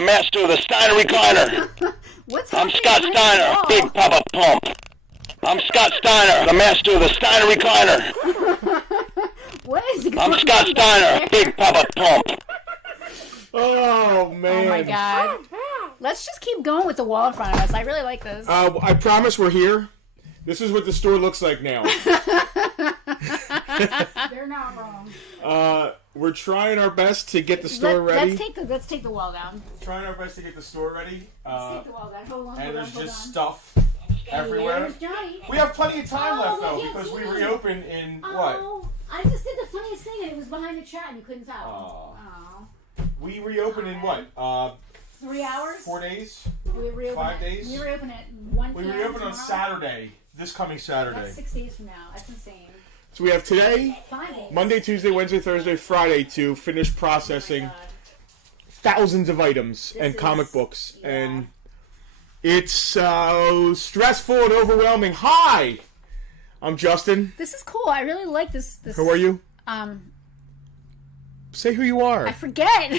the master of the Steiner recliner. I'm Scott Steiner, Big Papa Pump. I'm Scott Steiner, the master of the Steiner recliner. What is going on? I'm Scott Steiner, Big Papa Pump. Oh, man. Oh, my God. Let's just keep going with the wall in front of us. I really like this. I promise we're here. This is what the store looks like now. They're not wrong. We're trying our best to get the store ready. Let's take the wall down. Trying our best to get the store ready. Let's take the wall down. Hold on, and there's hold just on. stuff everywhere. There's Johnny. We have plenty of time left, though, we can't because we see him. reopened in what? I just did the funniest thing, and it was behind the chat, and you couldn't tell. We reopened in what? 3 hours? 4 days? We reopened 5 days? We reopened at 1 We p.m. reopened on tomorrow. Saturday. This coming Saturday. That's 6 days from now. That's insane. So we have today, 5 days. Monday, Tuesday, Wednesday, Thursday, Friday to finish processing thousands of items and comic books. Yeah. And it's so stressful and overwhelming. Hi! I'm Justin. This is cool. I really like this. Who are you? Say who you are. I forget.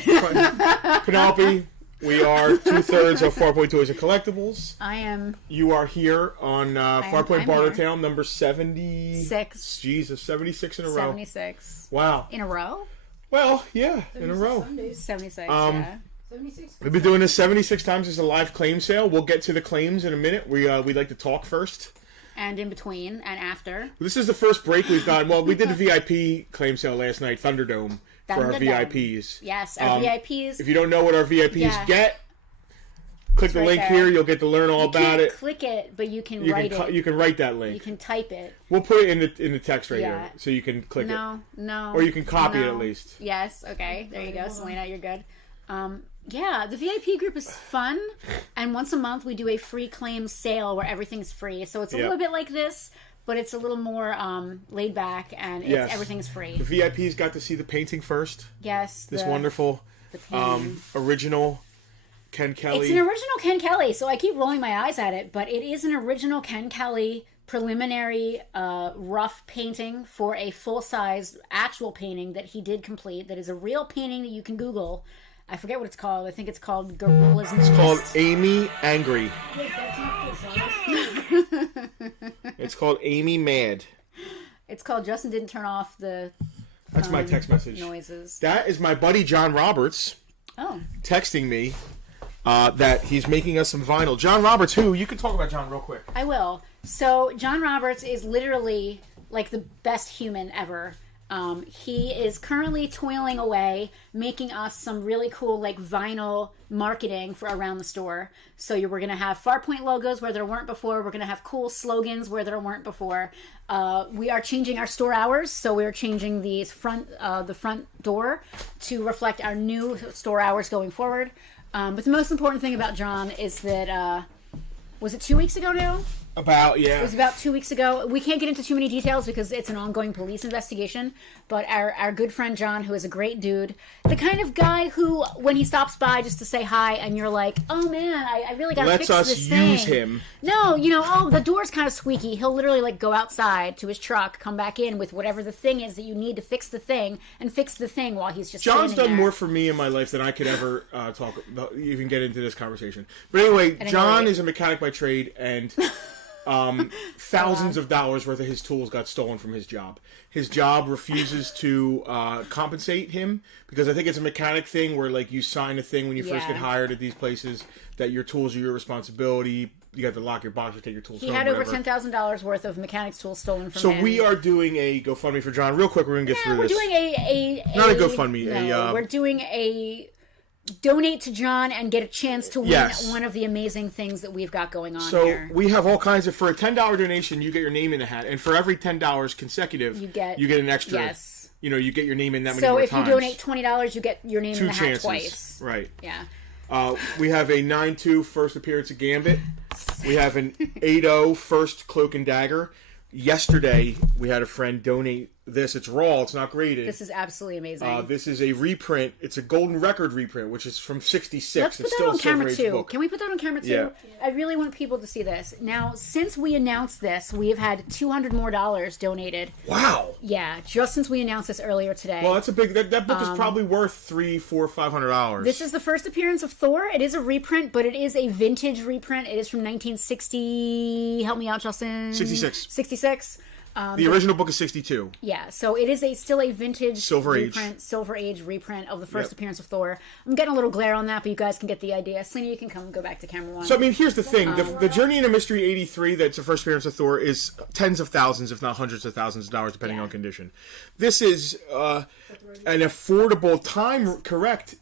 Penelope. We are 2/3 of Farpoint Toys and Collectibles. I am. You are here on Farpoint I'm Bartertown, number 76. 6. Jesus, 76 in a row. 76. Wow. In a row? Well, yeah, in a row. 76, yeah. 76. We've been doing this 76 times as a live claim sale. We'll get to the claims in a minute. We'd like to talk first. And in between and after. This is the first break we've gotten. Well, we did the VIP claim sale last night, Thunderdome, for our VIPs. Yes, our VIPs. If you don't know what our VIPs get, click the right link there. here. You'll get to learn all about it. Click it, but you can write it. You can write that link. You can type it. We'll put it in the text right Yeah. here, so you can click it. No. Or you can copy it at least. Yes, okay. There you go, Selena. You're good. Yeah, the VIP group is fun, and once a month we do a free claim sale where everything's free. So it's a little bit like this, but it's a little more laid back, and everything's free. The VIPs got to see the painting first. Yes. This wonderful original Ken Kelly. It's an original Ken Kelly, so I keep rolling my eyes at it, but it is an original Ken Kelly preliminary rough painting for a full-size actual painting that he did complete. That is a real painting that you can Google. I forget what it's called. I think it's called Gorillas. It's called Amy Angry. It's called Amy Mad. It's called Justin didn't turn off the That's my text message. noises. That is my buddy John Roberts texting me that he's making us some vinyl. John Roberts, who? You can talk about John real quick. I will. So John Roberts is literally like the best human ever. He is currently toiling away, making us some really cool like vinyl marketing for around the store. So we're going to have Farpoint logos where there weren't before. We're going to have cool slogans where there weren't before. We are changing our store hours, so we're changing the front door to reflect our new store hours going forward. But the most important thing about John is that was it 2 weeks ago now? It was about 2 weeks ago. We can't get into too many details because it's an ongoing police investigation. But our good friend John, who is a great dude, the kind of guy who, when he stops by just to say hi, and you're like, "Oh man, I really gotta fix this thing." Let's us use him. No, the door's kind of squeaky. He'll literally like go outside to his truck, come back in with whatever the thing is that you need to fix the thing, and fix the thing while he's just. John's done there. more for me in my life than I could ever even get into this conversation. But anyway, John is a mechanic by trade, and. Thousands of dollars worth of his tools got stolen from his job. His job refuses to compensate him because I think it's a mechanic thing where like you sign a thing when you first get hired at these places that your tools are your responsibility. You have to lock your box or take your tools. He had over $10,000 worth of mechanics tools stolen from him. So we are doing a GoFundMe for John. Real quick, we're gonna get through this. We're doing not a GoFundMe. No, we're doing a donate to John and get a chance to win one of the amazing things that we've got going on here. So we have all kinds of, for a $10 donation, you get your name in the hat, and for every $10 consecutive, you get an extra. Yes. You get your name in that many more times. So if you donate $20, you get your name in the hat twice. Right. Yeah. We have a 9-2 first appearance of Gambit. We have an 8-0 first Cloak and Dagger. Yesterday, we had a friend donate this. It's raw. It's not graded. This is absolutely amazing. This is a reprint. It's a golden record reprint, which is from '66. Let's put it's that still on a Silver camera Age too. book. Can we put that on camera too? Yeah. I really want people to see this. Now, since we announced this, we have had $200 more donated. Wow. Yeah, just since we announced this earlier today. Well, that's a big. That book is probably worth $300, $400, $500. This is the first appearance of Thor. It is a reprint, but it is a vintage reprint. It is from 1960. Help me out, Justin. 66. 66. The original book is 62. Yeah, so it is still a vintage Silver Age reprint of the first appearance of Thor. I'm getting a little glare on that, but you guys can get the idea. Selena, you can go back to camera one. So, I mean, here's the thing. The Journey into Mystery 83, that's the first appearance of Thor, is tens of thousands, if not hundreds of thousands of dollars, depending on condition. This is an affordable, time-correct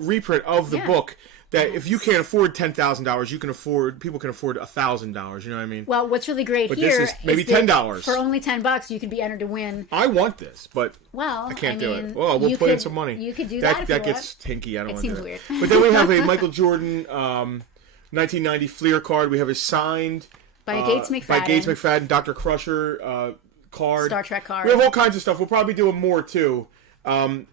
reprint of the book. That if you can't afford $10,000, people can afford $1,000. You know what I mean? Well, what's really great but here this is maybe that $10 for only $10, you could be entered to win. I want this, but I can't do mean, it. Well, we'll put in some money. You could do that. That gets tinky. I don't want to do it. Weird. But then we have a Michael Jordan 1990 Fleer card. We have a signed by Gates McFadden, Dr. Crusher card, Star Trek card. We have all kinds of stuff. We'll probably do more too. And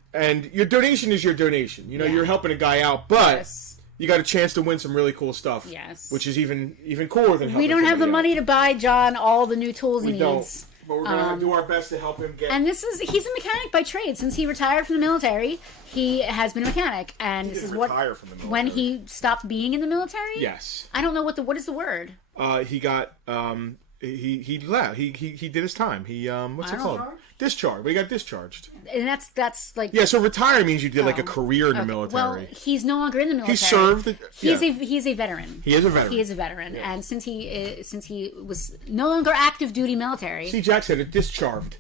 your donation is your donation. You know, you're helping a guy out, but. Yes. You got a chance to win some really cool stuff. Yes. Which is even cooler than helping. We don't have the money to buy John all the new tools he don't. needs. But we're going to do our best to help him get... And he's a mechanic by trade. Since he retired from the military, he has been a mechanic. And this is what... from the military. When he stopped being in the military? Yes. I don't know what is the word? He got... He left. He did his time. What's it called? Discharged. But he got discharged. And that's like... Yeah, so retire means you did like a career in the military. Well, he's no longer in the military. He served... He's a veteran. He is a veteran. He is a veteran. Yeah. And since he was no longer active duty military... See, Jack said it, discharged.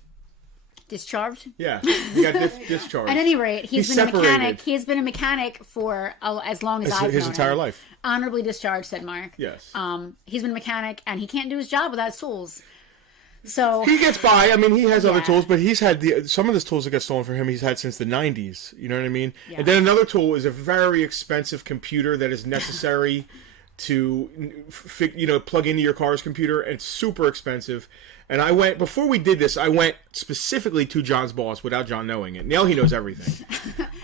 Discharged? Yeah, he got discharged. At any rate, he's been a mechanic. He has been a mechanic for as long as I've known his entire him. life. Honorably discharged, said Mark. Yes. He's been a mechanic, and he can't do his job without his tools. So he gets by. I mean, he has other tools, but he's had some of the tools that got stolen from him. He's had since the '90s. You know what I mean? Yeah. And then another tool is a very expensive computer that is necessary to plug into your car's computer. And it's super expensive. And before we did this, I went specifically to John's boss without John knowing it. Now he knows everything.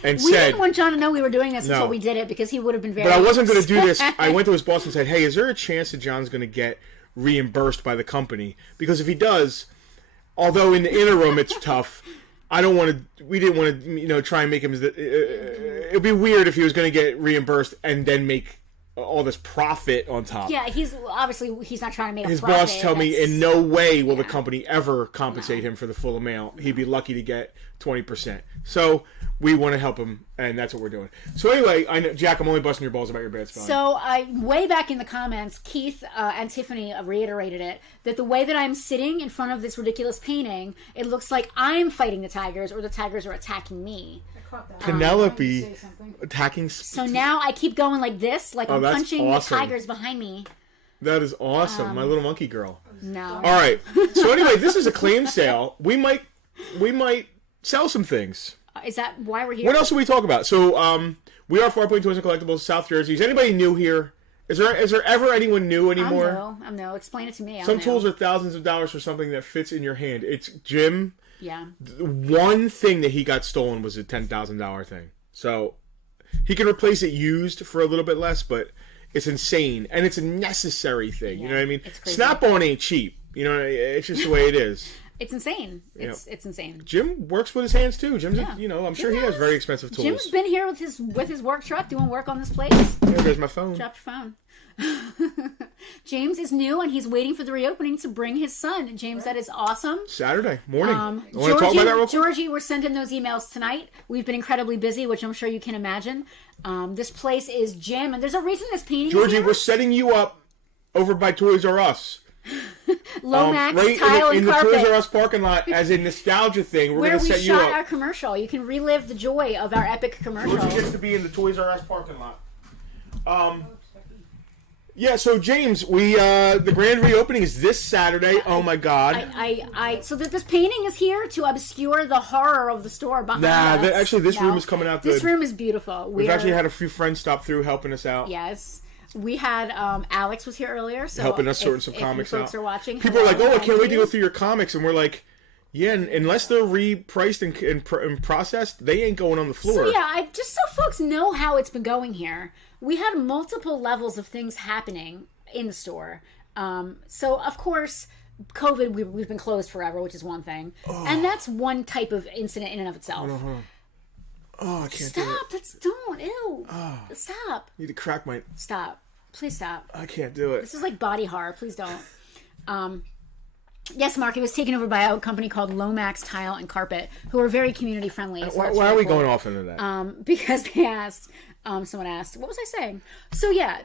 And we didn't want John to know we were doing this until we did it because he would have been very. But I wasn't going to do this. I went to his boss and said, "Hey, is there a chance that John's going to get reimbursed by the company? Because if he does, although in the interim it's tough, I don't want to. We didn't want to, try and make him. It'd be weird if he was going to get reimbursed and then make all this profit on top. Yeah, he's not trying to make his a profit. Boss told me in no way will the company ever compensate him for the full amount. He'd be lucky to get 20%. So we want to help him, and that's what we're doing. So anyway, I know, Jack, I'm only busting your balls about your bad spelling. So way back in the comments, Keith and Tiffany reiterated it, that the way that I'm sitting in front of this ridiculous painting, it looks like I'm fighting the tigers or the tigers are attacking me. Penelope attacking. So now I keep going like this, like I'm punching the tigers behind me. That is awesome, my little monkey girl. No. All right. So anyway, this is a claim sale. We might sell some things. Is that why we're here? What else do we talk about? So we are Farpoint Toys and Collectibles, South Jersey. Is anybody new here? Is there ever anyone new anymore? I'm new. Explain it to me. Some tools are thousands of dollars for something that fits in your hand. It's Jim. Yeah. One thing that he got stolen was a $10,000 thing. So he can replace it used for a little bit less, but it's insane. And it's a necessary thing. Yeah, you know what I mean? Snap-on ain't cheap. It's just the way it is. It's insane. It's insane. Jim works with his hands too. Jim's, I'm sure he has very expensive tools. Jim's been here with his work truck doing work on this place. Yeah, there's my phone. Dropped your phone. James is new and he's waiting for the reopening to bring his son. James, that is awesome. Saturday morning. Want to talk about that real quick? Georgie, we're sending those emails tonight. We've been incredibly busy, which I'm sure you can imagine. This place is Jim, and there's a reason this painting Georgie, is here. we're setting you up over by Toys R Us. Lomax right tile in and the carpet. Toys R Us parking lot as a nostalgia thing. We're going to set you up. Where we shot our commercial. You can relive the joy of our epic commercial. Georgie gets to be in the Toys R Us parking lot. Yeah, so James, the grand reopening is this Saturday. Oh my God! So that this painting is here to obscure the horror of the store behind us. Actually, this room is coming out good. This room is beautiful. We've actually had a few friends stop through helping us out. Yes. We had Alex was here earlier, so helping us sorting some comics out. Folks are watching. People are like, "Oh, I can't wait to go through your comics," and we're like, Yeah, and unless they're repriced and processed, they ain't going on the floor. So yeah, just so folks know how it's been going here, we had multiple levels of things happening in the store. So of course, COVID, we've been closed forever, which is one thing, and that's one type of incident in and of itself. Oh, I can't Stop! Don't. Ew. Stop. Need to crack my... Stop. Please stop. I can't do it. This is like body horror. Please don't. Yes, Mark, it was taken over by a company called Lomax Tile and Carpet, who are very community friendly. So why are we going off into that? Because they asked, someone asked, what was I saying? So yeah,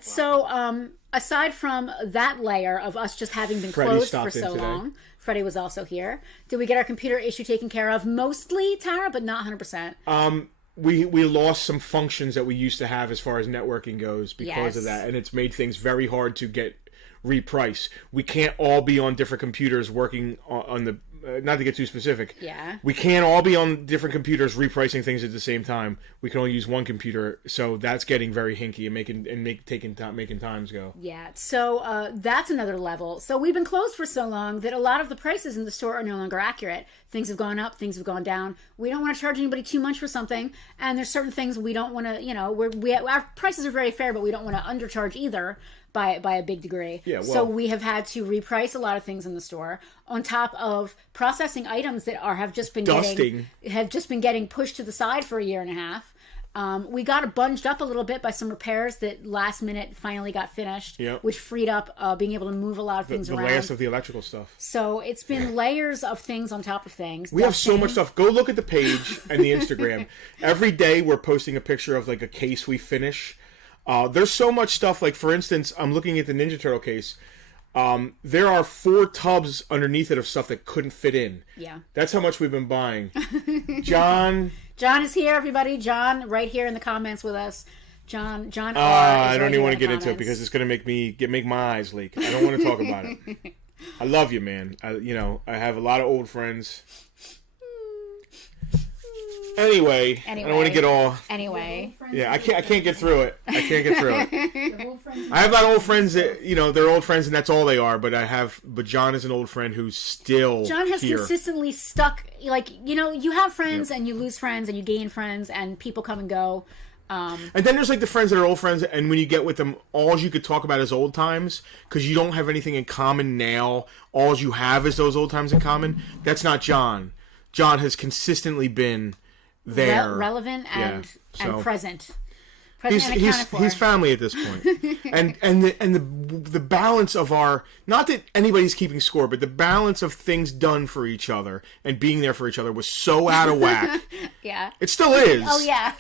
aside from that layer of us just having been closed for so long, Freddie was also here. Did we get our computer issue taken care of? Mostly, Tara, but not 100%. We lost some functions that we used to have as far as networking goes because of that, and it's made things very hard to get reprice. We can't all be on different computers working on the not to get too specific. Yeah. We can't all be on different computers repricing things at the same time. We can only use one computer, so that's getting very hinky and making times go. Yeah. So that's another level. So we've been closed for so long that a lot of the prices in the store are no longer accurate. Things have gone up, things have gone down. We don't want to charge anybody too much for something, and there's certain things we don't want to, our prices are very fair, but we don't want to undercharge either by a big degree. Yeah, well, so we have had to reprice a lot of things in the store on top of processing items that have just been getting pushed to the side for a year and a half. We got bunged up a little bit by some repairs that last minute finally got finished, which freed up being able to move a lot of things around. The last of the electrical stuff. So it's been layers of things on top of things. We have so much stuff. Go look at the page and the Instagram. Every day we're posting a picture of like a case we finish. There's so much stuff. Like, for instance, I'm looking at the Ninja Turtle case. There are 4 tubs underneath it of stuff that couldn't fit in. Yeah. That's how much we've been buying. John is here, everybody. John, right here in the comments with us. John R. I don't even want to get into it because it's going to make my eyes leak. I don't want to talk about it. I love you, man. I have a lot of old friends. Anyway, I don't want to get all... Anyway. Yeah, I can't get through it. I can't get through it. I have a lot of old friends that, they're old friends and that's all they are, but John is an old friend who's still John has here. Consistently stuck, you have friends and you lose friends and you gain friends and people come and go. And then there's like the friends that are old friends, and when you get with them, all you could talk about is old times because you don't have anything in common now. All you have is those old times in common. That's not John. John has consistently been relevant and present. He's family at this point. and the balance of our, not that anybody's keeping score, but the balance of things done for each other and being there for each other was so out of whack. Yeah, it still is. Oh yeah.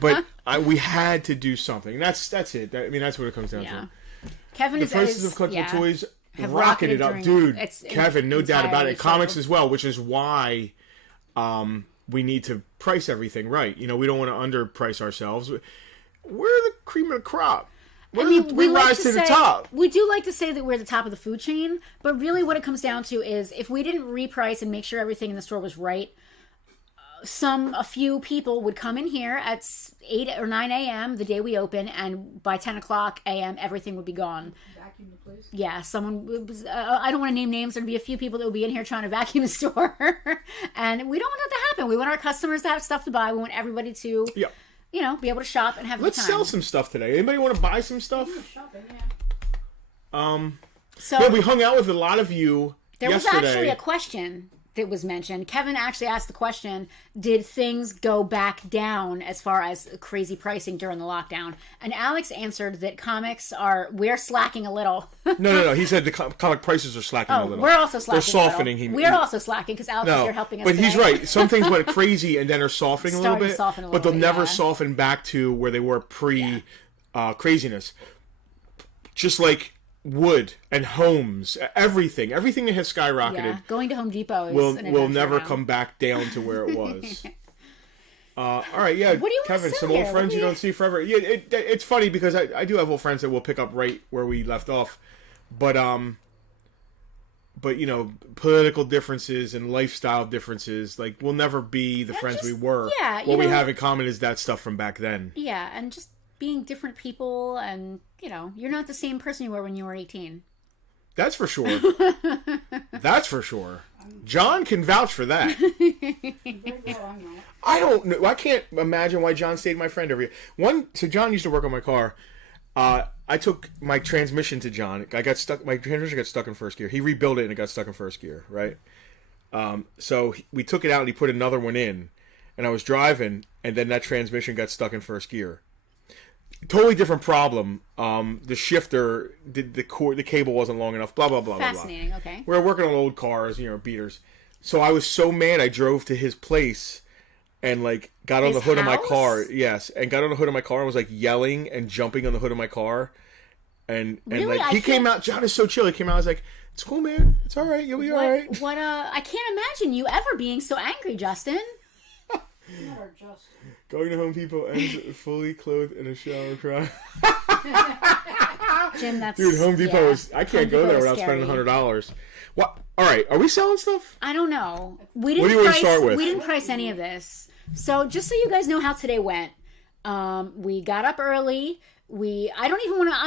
but we had to do something. That's it. That's what it comes down to. Kevin, the prices of collectible toys have rocketed up, dude. Kevin, no doubt about it. Comics as well, which is why we need to price everything right. We don't want to underprice ourselves. We're the cream of the crop. We rise to the top. We do like to say that we're the top of the food chain, but really what it comes down to is if we didn't reprice and make sure everything in the store was right, a few people would come in here at 8 or 9 a.m. the day we open, and by 10 o'clock a.m. everything would be gone. Vacuum the place? Yeah, someone was, I don't want to name names. There'd be a few people that would be in here trying to vacuum the store. And we don't want that to happen. We want our customers to have stuff to buy. We want everybody to... Yeah. be able to shop and have a good time. Let's sell some stuff today. Anybody want to buy some stuff? Shopping, yeah. So we hung out with a lot of you yesterday. There was actually a question that was mentioned. Kevin actually asked the question, did things go back down as far as crazy pricing during the lockdown? And Alex answered that we're slacking a little. No. He said the comic prices are slacking a little. We're also slacking. They're softening. We're also slacking because Alex is here helping us But today. he's right. Some things went crazy and then are softening a little bit. But they'll never yeah. soften back to where they were pre-craziness. Just like wood and homes, everything that has skyrocketed. Yeah. Going to Home Depot is will never come back down to where it was. All right, yeah. What do you Kevin, some old friends you don't see forever. Yeah, it's funny because I do have old friends that will pick up right where we left off, but political differences and lifestyle differences, like we'll never be the friends we were. Yeah, what we have in common is that stuff from back then. Yeah, and just being different people, and you're not the same person you were when you were 18. That's for sure. That's for sure. John can vouch for that. I don't know. I can't imagine why John stayed my friend every year. So John used to work on my car. I took my transmission to John. My transmission got stuck in first gear. He rebuilt it and it got stuck in first gear, right? So we took it out and he put another one in. And I was driving, and then that transmission got stuck in first gear. Totally different problem. The shifter, the cable wasn't long enough. Blah blah blah. Fascinating. Blah. Okay. We were working on old cars, beaters. So I was so mad. I drove to his place, and got on the hood of my car. Yes, and got on the hood of my car and was yelling and jumping on the hood of my car. And really? He came out. John is so chill. He came out. I was like, "It's cool, man. It's all right. You'll be all right." I can't imagine you ever being so angry, Justin. Going to Home Depot and fully clothed in a shower crying. Jim, that's... Dude, Home Depot is... I can't go there without spending $100. What? All right, are we selling stuff? I don't know. What do you want to start with? We didn't price any of this. So just so you guys know how today went, we got up early. I'm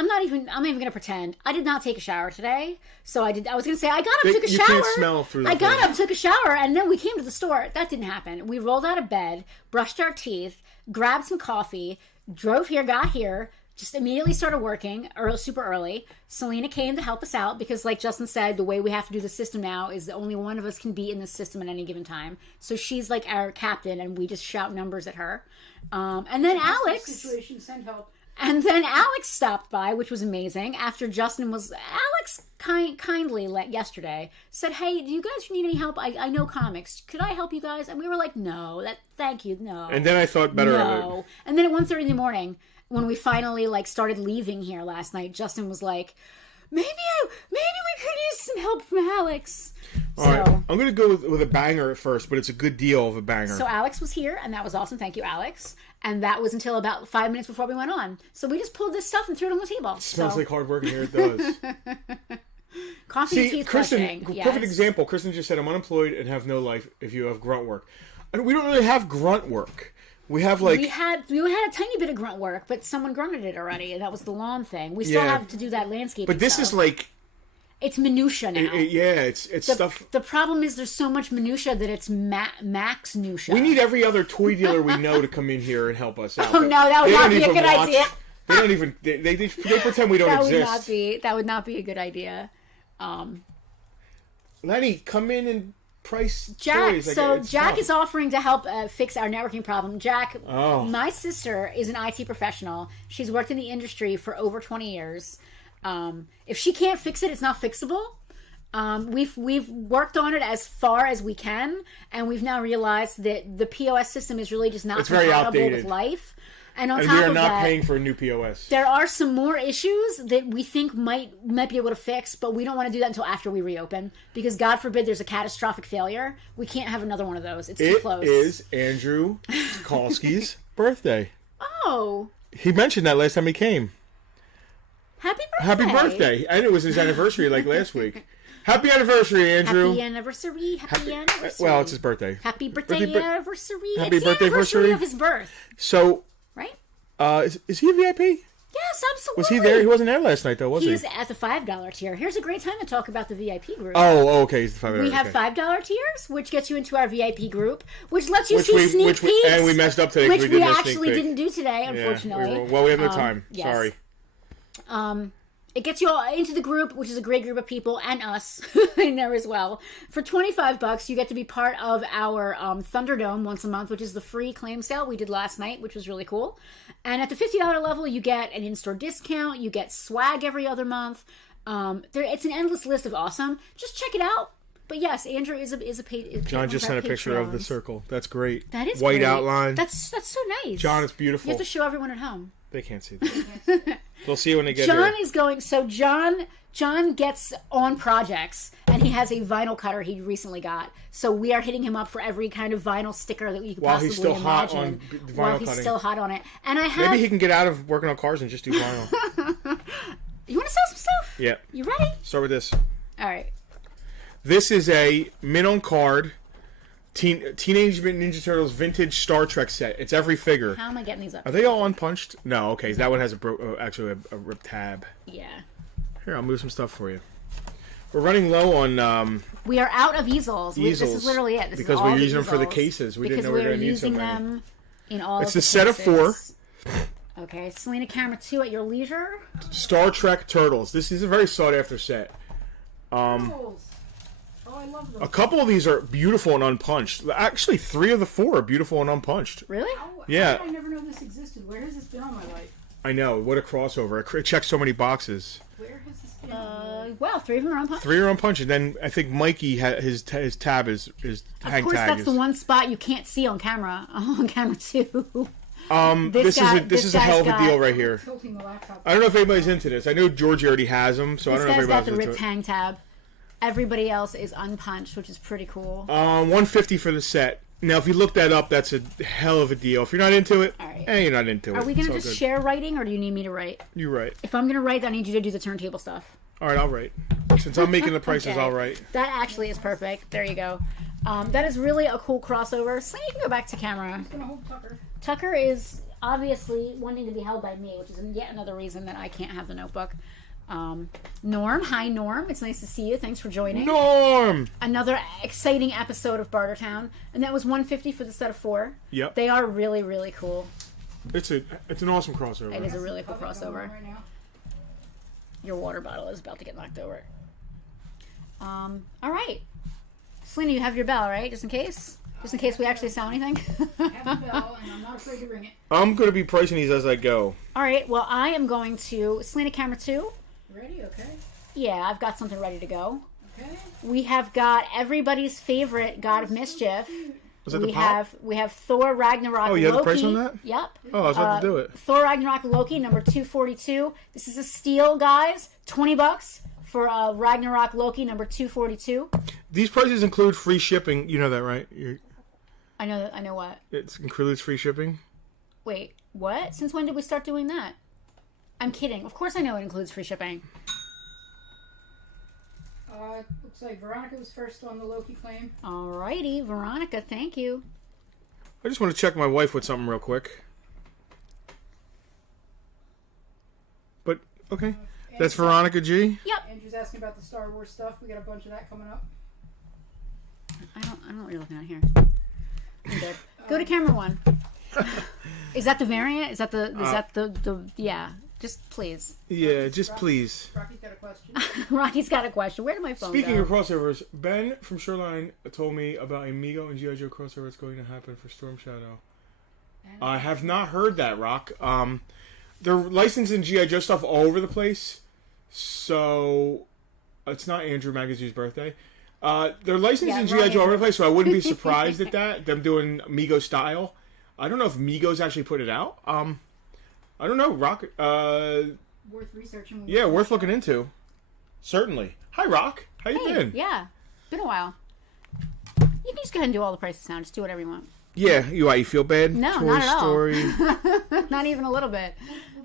not even going to pretend. I did not take a shower today. So I was going to say, I got up, took a shower. You can't smell through the got up, took a shower, and then we came to the store. That didn't happen. We rolled out of bed, brushed our teeth, grabbed some coffee, drove here, got here, just immediately started working super early. Selena came to help us out because, like Justin said, the way we have to do the system now is that only one of us can be in the system at any given time. So she's like our captain, and we just shout numbers at her. And then Alex... Situation, send help. And then Alex stopped by, which was amazing. After Alex kindly yesterday said, "Hey, do you guys need any help? I know comics. Could I help you guys?" And we were like, "No, thank you, no." And then I thought better of it. And then at 1:30 in the morning, when we finally started leaving here last night, Justin was like, "Maybe we could use some help from Alex." All right, I'm going to go with a banger at first, but it's a good deal of a banger. So Alex was here, and that was awesome. Thank you, Alex. And that was until about 5 minutes before we went on. So we just pulled this stuff and threw it on the table. It smells like hard work, and here it does. Coffee and teeth brushing. Perfect example. Kristen just said, "I'm unemployed and have no life if you have grunt work." We don't really have grunt work. We have we had a tiny bit of grunt work, but someone grunted it already, and that was the lawn thing. We still have to do that landscaping. But this stuff. is it's minutia now. It's stuff. The problem is there's so much minutia that it's max minutia. We need every other toy dealer we know to come in here and help us out. Oh no, that would not be a good idea. They don't even. They pretend we don't exist. That would not be a good idea. Lenny, come in and price Jack. toys. So Jack is offering to help fix our networking problem. Jack, my sister is an IT professional. She's worked in the industry for over 20 years. If she can't fix it, it's not fixable. We've worked on it as far as we can, and we've now realized that the POS system is really just not compatible with life. And on top we are of not that, paying for a new POS. There are some more issues that we think might be able to fix, but we don't want to do that until after we reopen, because God forbid there's a catastrophic failure. We can't have another one of those. It's too close. It is Andrew Skalski's birthday. Oh. He mentioned that last time he came. Happy birthday. Happy birthday. And it was his anniversary last week. Happy anniversary, Andrew. Happy anniversary. Happy anniversary. Well, it's his birthday. Happy birthday anniversary. Happy it's birthday the anniversary of his birth. So, right? Is he a VIP? Yes, absolutely. Was he there? He wasn't there last night, though, was he? He was at the $5 tier. Here's a great time to talk about the VIP group. Oh, okay. He's the $5. We have $5 tiers, which gets you into our VIP group, which lets you see sneak peeks. And we messed up today. Which we actually didn't do today, unfortunately. Yeah, we have no time. Yes. Sorry. It gets you all into the group, which is a great group of people, and us in there as well. For $25, you get to be part of our Thunderdome once a month, which is the free claim sale we did last night, which was really cool. And at the $50 level, you get an in-store discount. You get swag every other month. It's an endless list of awesome. Just check it out. But yes, Andrew is a paid. John just sent a picture of the circle. That's great. That is white great. outline. That's so nice. John, it's beautiful. You have to show everyone at home. They can't see that. They'll see it when they get John here. is going. So John gets on projects, and he has a vinyl cutter he recently got. So we are hitting him up for every kind of vinyl sticker that you could While possibly he's still imagine. hot on vinyl while he's cutting. still hot on it, and I have. Maybe he can get out of working on cars and just do vinyl. You want to sell some stuff? Yeah. You ready? Start with this. All right. This is a mint on card Teenage Mutant Ninja Turtles vintage Star Trek set. It's every figure. How am I getting these up? Are they all unpunched? No. Okay, that one has actually a ripped tab. Yeah. Here, I'll move some stuff for you. We're running low on we are out of easels. This is literally it. This because is all we're the using them for the easels. cases. We because didn't know we were we're going to need so using many. them in all. It's of a set of 4. Okay, Selena camera 2 at your leisure. Star Trek Turtles. This is a very sought after set. Oh, I love those. A couple of these are beautiful and unpunched. Actually, 3 of the 4 are beautiful and unpunched. Really? Yeah. How did I never know this existed? Where has this been all my life? I know. What a crossover. It checks so many boxes. Where has this been all my life? Wow, 3 of them are unpunched. 3 are unpunched. And then I think Mikey, his tab is hang tag. Of course, that's the one spot you can't see on camera. On camera 2. This is a hell of a deal right here. Tilting the laptop. I don't know if anybody's into this. I know Georgie already has them, so I This don't know if guy's got the anybody's ripped into it. hang tab. Everybody else is unpunched, which is pretty cool. $150 for the set. Now, if you look that up, that's a hell of a deal. If you're not into it, All right. you're not into it. Are we going It's to all just good. share writing, or do you need me to write? You're right. If I'm going to write, I need you to do the turntable stuff. All right, I'll write. Since I'm making the prices, Okay. I'll write. That actually is perfect. There you go. That is really a cool crossover. So you can go back to camera. I'm gonna hold Tucker. Tucker is obviously wanting to be held by me, which is yet another reason that I can't have the notebook. Norm, hi Norm. It's nice to see you. Thanks for joining. Norm! Another exciting episode of Bartertown, and that was $150 for the set of 4. Yep. They are really, really cool. It's an awesome crossover. It is a really cool Public going crossover. on right now. Your water bottle is about to get knocked over. All right. Selena, you have your bell, right? Just in case? Just in case we actually sell anything? I have the bell, and I'm not afraid to ring it. I'm going to be pricing these as I go. All right. Well, I am going to... Selena, camera 2. Ready? Okay. Yeah, I've got something ready to go. Okay. We have got everybody's favorite God of Mischief. Was that the We pop? have Thor Ragnarok Oh, you have the Loki. price on that? Yep. Oh, I was about to do it. Thor Ragnarok Loki number 242. This is a steal, guys. $20 for Ragnarok Loki number 242. These prices include free shipping. You know that, right? I know what. It includes free shipping. Wait, what? Since when did we start doing that? I'm kidding. Of course I know it includes free shipping. Looks like Veronica was first on the Loki claim. Alrighty, Veronica, thank you. I just want to check my wife with something real quick. But, okay. That's Veronica G. Yep. Andrew's asking about the Star Wars stuff. We got a bunch of that coming up. I don't know what you're looking at here. I'm good. Go to camera 1. Is that the variant? Is that the yeah. Just please. Yeah, just please. Rocky's got a question. Rocky's got a question. Where did my phone Speaking go? of crossovers, Ben from Shoreline told me about a Mego and G.I. Joe crossover that's going to happen for Storm Shadow. I have not heard that, Rock. They're licensing G.I. Joe stuff all over the place, so it's not Andrew Magazu's birthday. They're licensing Yeah, G.I. Joe all over the Ryan. place, so I wouldn't be surprised at that. Them doing Mego style. I don't know if Migos actually put it out. I don't know, Rock. Worth researching. Yeah, worth looking into. Certainly. Hi, Rock. How you Hey, been? yeah. Been a while. You can just go ahead and do all the prices now. Just do whatever you want. Yeah, you feel bad? No, Toy not at all. Story. Not even a little bit.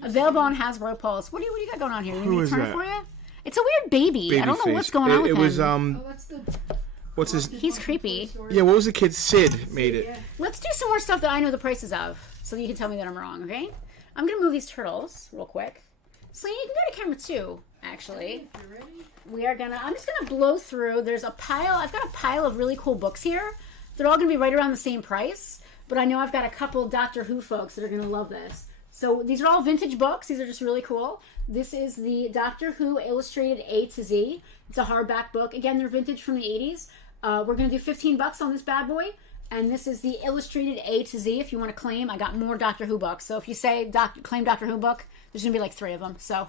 Available on Hasbro Pulse. What do you got going on here? You Who need me is to turn it that? for you? It's a weird baby. I don't know what's Babyface. going on with it him. was Oh, that's the. what's his? He's creepy. Yeah, what was the kid? Sid made it. Yeah. Let's do some more stuff that I know the prices of, so that you can tell me that I'm wrong. Okay? I'm gonna move these turtles real quick. Selena, you can go to camera 2. Actually, If you're ready. we are gonna. I'm just gonna blow through. There's a pile. I've got a pile of really cool books here. They're all gonna be right around the same price. But I know I've got a couple Doctor Who folks that are gonna love this. So these are all vintage books. These are just really cool. This is the Doctor Who Illustrated A to Z. It's a hardback book. Again, they're vintage from the 80s. We're going to do $15 on this bad boy. And this is the Illustrated A to Z. If you want to claim, I got more Doctor Who books. So if you say claim Doctor Who book, there's going to be like 3 of them. So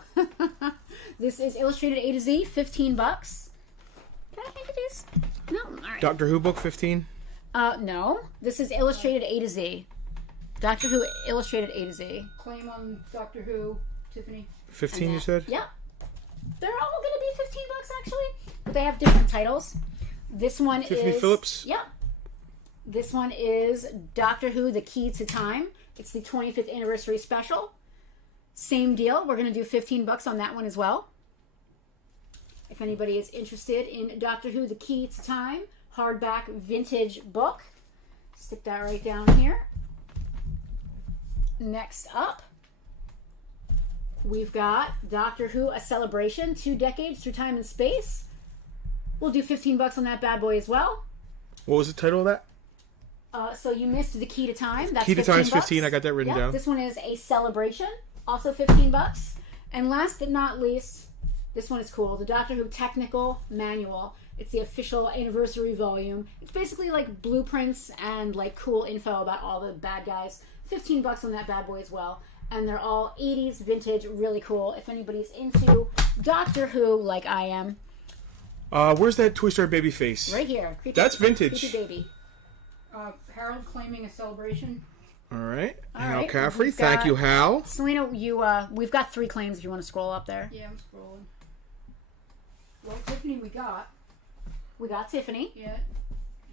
this is Illustrated A to Z, $15. Can I think of these? No? All right. Doctor Who book 15. No. This is Illustrated A to Z. Doctor Who Illustrated A to Z. Claim on Doctor Who, Tiffany. 15, you said? Yep. They're all going to be $15 actually, but they have different titles. This one Tiffany is Phillips? Yep. This one is Doctor Who: The Key to Time. It's the 25th anniversary special. Same deal. We're going to do $15 on that one as well. If anybody is interested in Doctor Who: The Key to Time hardback vintage book, stick that right down here. Next up, we've got Doctor Who: A Celebration, 2 decades through time and space. We'll do $15 on that bad boy as well. What was the title of that? So you missed the Key to Time. That's Key to Time's $15. 15. I got that written down. This one is a celebration. Also $15. And last but not least, this one is cool. The Doctor Who Technical Manual. It's the official anniversary volume. It's basically like blueprints and like cool info about all the bad guys. $15 on that bad boy as well. And they're all 80s vintage, really cool. If anybody's into Doctor Who, like I am. Where's that Toy Story baby face? Right here. Creepy, That's vintage. Creepy baby. Harold claiming a celebration. All right. All Hal right, Caffrey. we've Thank got- you, Hal. Selena, we've got 3 claims if you want to scroll up there. Yeah, I'm scrolling. Well, Tiffany we got. We got Tiffany. Yeah.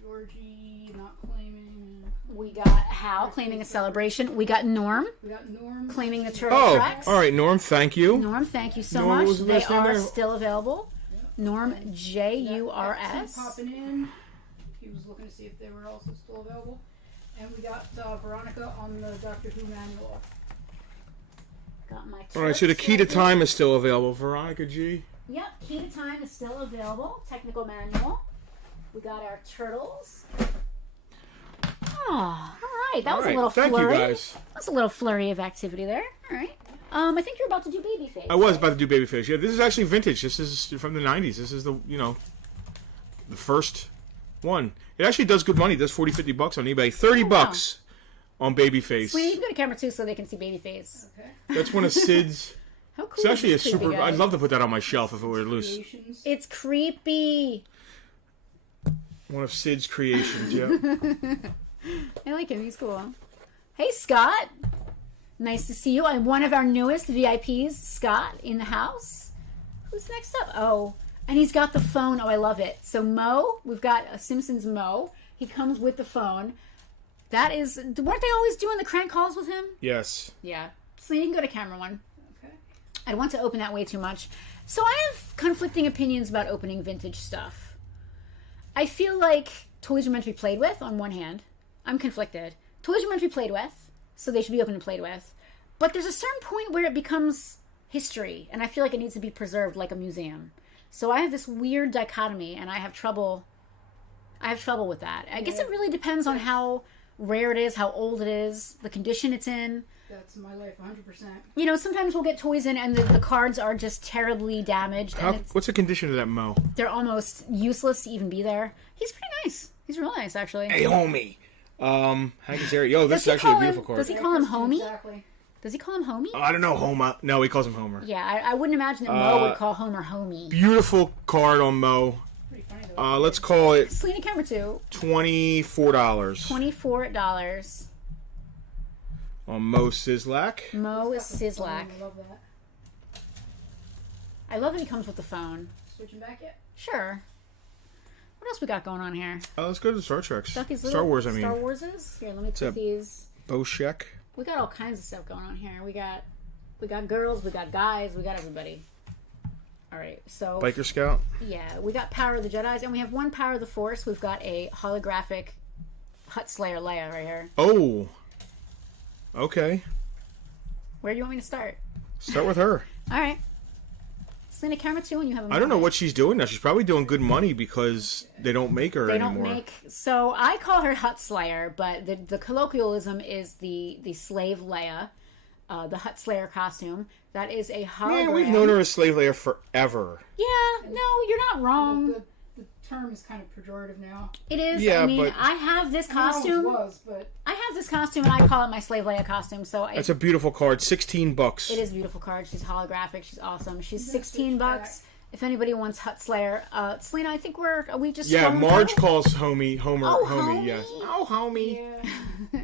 Georgie not claiming. We got Hal claiming a celebration. We got Norm We got Norm. claiming the turtle Oh, tracks. all right, Norm. Thank you. Norm, thank you so Norm, what much. was the They last name are there? still available. Norm, FC Jurs. popping in. He was looking to see if they were also still available. And we got Veronica on the Doctor Who manual. Got my All right, so the tips Key to right here. Time is still available. Veronica G. Yep, Key to Time is still available. Technical manual. We got our turtles. Oh, all right. That was a little Thank flurry. you, guys. That's a little flurry of activity there. All right. I think you're about to do Babyface. I was about to do Babyface. Yeah, this is actually vintage. This is from the 90s. This is the first one. It actually does good money. It does $40-50 on eBay. $30 on Babyface. Sweetie, you can go to camera too so they can see Babyface. Okay. That's one of Sid's. How cool It's actually a is this creepy super. guy? I'd love to put that on my shelf if it were loose. Creations. It's creepy. One of Sid's creations. Yeah. I like him. He's cool. Hey, Scott. Nice to see you. I'm one of our newest VIPs, Scott, in the house. Who's next up? Oh, and he's got the phone. Oh, I love it. So Mo, we've got a Simpsons Mo. He comes with the phone. That is, weren't they always doing the crank calls with him? Yes. Yeah. So you can go to camera one. Okay. I don't want to open that way too much. So I have conflicting opinions about opening vintage stuff. I feel like toys are meant to be played with, on one hand. I'm conflicted. Toys are meant to be played with, so they should be open and played with. But there's a certain point where it becomes history, and I feel like it needs to be preserved like a museum. So I have this weird dichotomy, and I have trouble with that. I guess it really depends on how rare it is, how old it is, the condition it's in. That's my life, 100%. You know, sometimes we'll get toys in and the cards are just terribly damaged. And What's the condition of that Mo? they're almost useless to even be there. He's pretty nice. He's real nice, actually. Hey, homie. Hank Azaria. Yo, this is actually a beautiful card. Does he call him homie? Exactly. Does he call him homie? I don't know, Homer. No, he calls him Homer. Yeah, I wouldn't imagine that Mo would call Homer homie. Beautiful card on Mo. Pretty funny though. Let's call it Selena camera 2. $24 $24. on Mo Sislak. Mo is Got the phone, Sislak. I love that. I love that he comes with the phone. Switching back yet? Sure. What else we got going on here? Let's go to the Star Treks. Ducky's Star Wars, I mean. Star Warses? Here, let me a- put these. Boshek. We got all kinds of stuff going on here. We got girls, we got guys, we got everybody. All right, so Biker Scout. yeah, we got Power of the Jedi's, and we have one Power of the Force. We've got a holographic Hutt Slayer Leia right here. Oh. Okay. Where do you want me to start? Start with her. All right. Selena camera 2, and you have a I don't know moment. what she's doing now. She's probably doing good money because they don't make her They anymore. don't make. So I call her Hutt Slayer, but the colloquialism is the slave Leia, the Hutt Slayer costume. That is a hologram. Man, we've known her as Slave Leia forever. Yeah, no, you're not wrong. The term is kind of pejorative now. It is. Yeah, I mean, but- I have this It always costume. was, but I have this costume, and I call it my slave Leia costume. So That's a beautiful card. $16. it is a beautiful card. She's holographic. She's awesome. She's That's $16. back. If anybody wants Hutt Slayer, Selena, I think are we just Yeah, scrolling Marge through? calls Homer, Oh, homie, homie. yes. Oh, homie. yeah.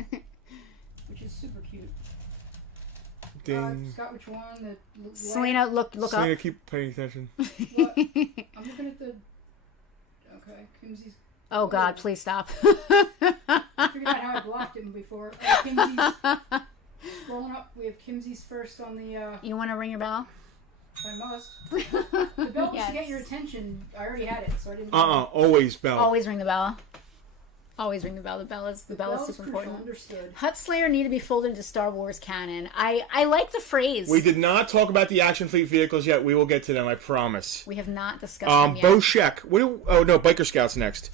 Which is super cute. Ding. Scott, which one? Selena, look Selena, up. keep paying attention. What? I'm looking at the. Okay, Kimsey's. Oh God, please stop. I figured out how I blocked him before. Kimsey's. Scrolling up, we have Kimsey's first on the. You want to ring your bell? I must. The bell was Yes. to get your attention. I already had it, so I didn't. Always bell. Always ring the bell. Always ring the bell. The bell is super important. Understood. Hut Slayer need to be folded into Star Wars canon. I like the phrase. We did not talk about the Action Fleet vehicles yet. We will get to them, I promise. We have not discussed them yet. Boshek. Oh no, Biker Scouts next.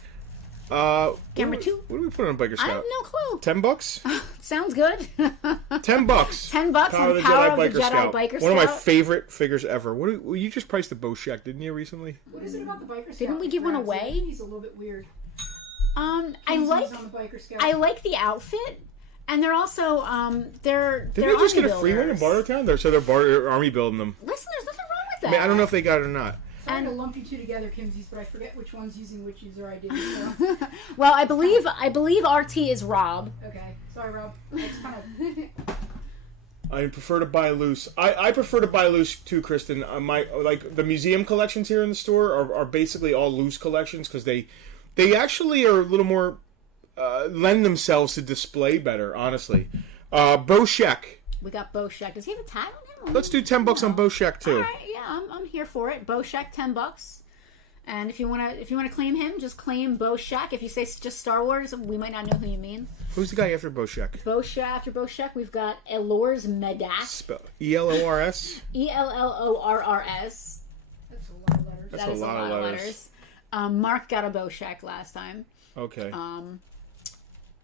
Camera 2. What do we put on Biker Scout? I have no clue. $10? Sounds good. $10. $10 on Power of the Jedi Biker Scout. One of my favorite figures ever. You just priced the Boshek, didn't you, recently? What is it about the Biker Scout? Didn't we give one away? He's a little bit weird. I like the outfit, and they're also they're Didn't they just get a free one in Bartertown? They're army building them. Listen, there's nothing wrong with that. I mean, I don't know if they got it or not. I'm trying to lump you two together, Kimsies, but I forget which one's using which user ID. So. Well, I believe RT is Rob. Okay, sorry, Rob. I just kind of. I prefer to buy loose. I prefer to buy loose too, Kristen. The museum collections here in the store are basically all loose collections because they actually are a little more lend themselves to display better. Honestly, Boshek. We got Boshek. Does he have a tag on him? Let's do $10 on Boshek too. All right, yeah, I'm here for it. Boshek, $10. And if you wanna claim him, just claim Boshek. If you say just Star Wars, we might not know who you mean. Who's the guy after Boshek? After Boshek, we've got Elor's Medak. ELORS? ELLORRS. That's a lot of letters. That's a lot of letters. Mark got a Boshek last time. Okay.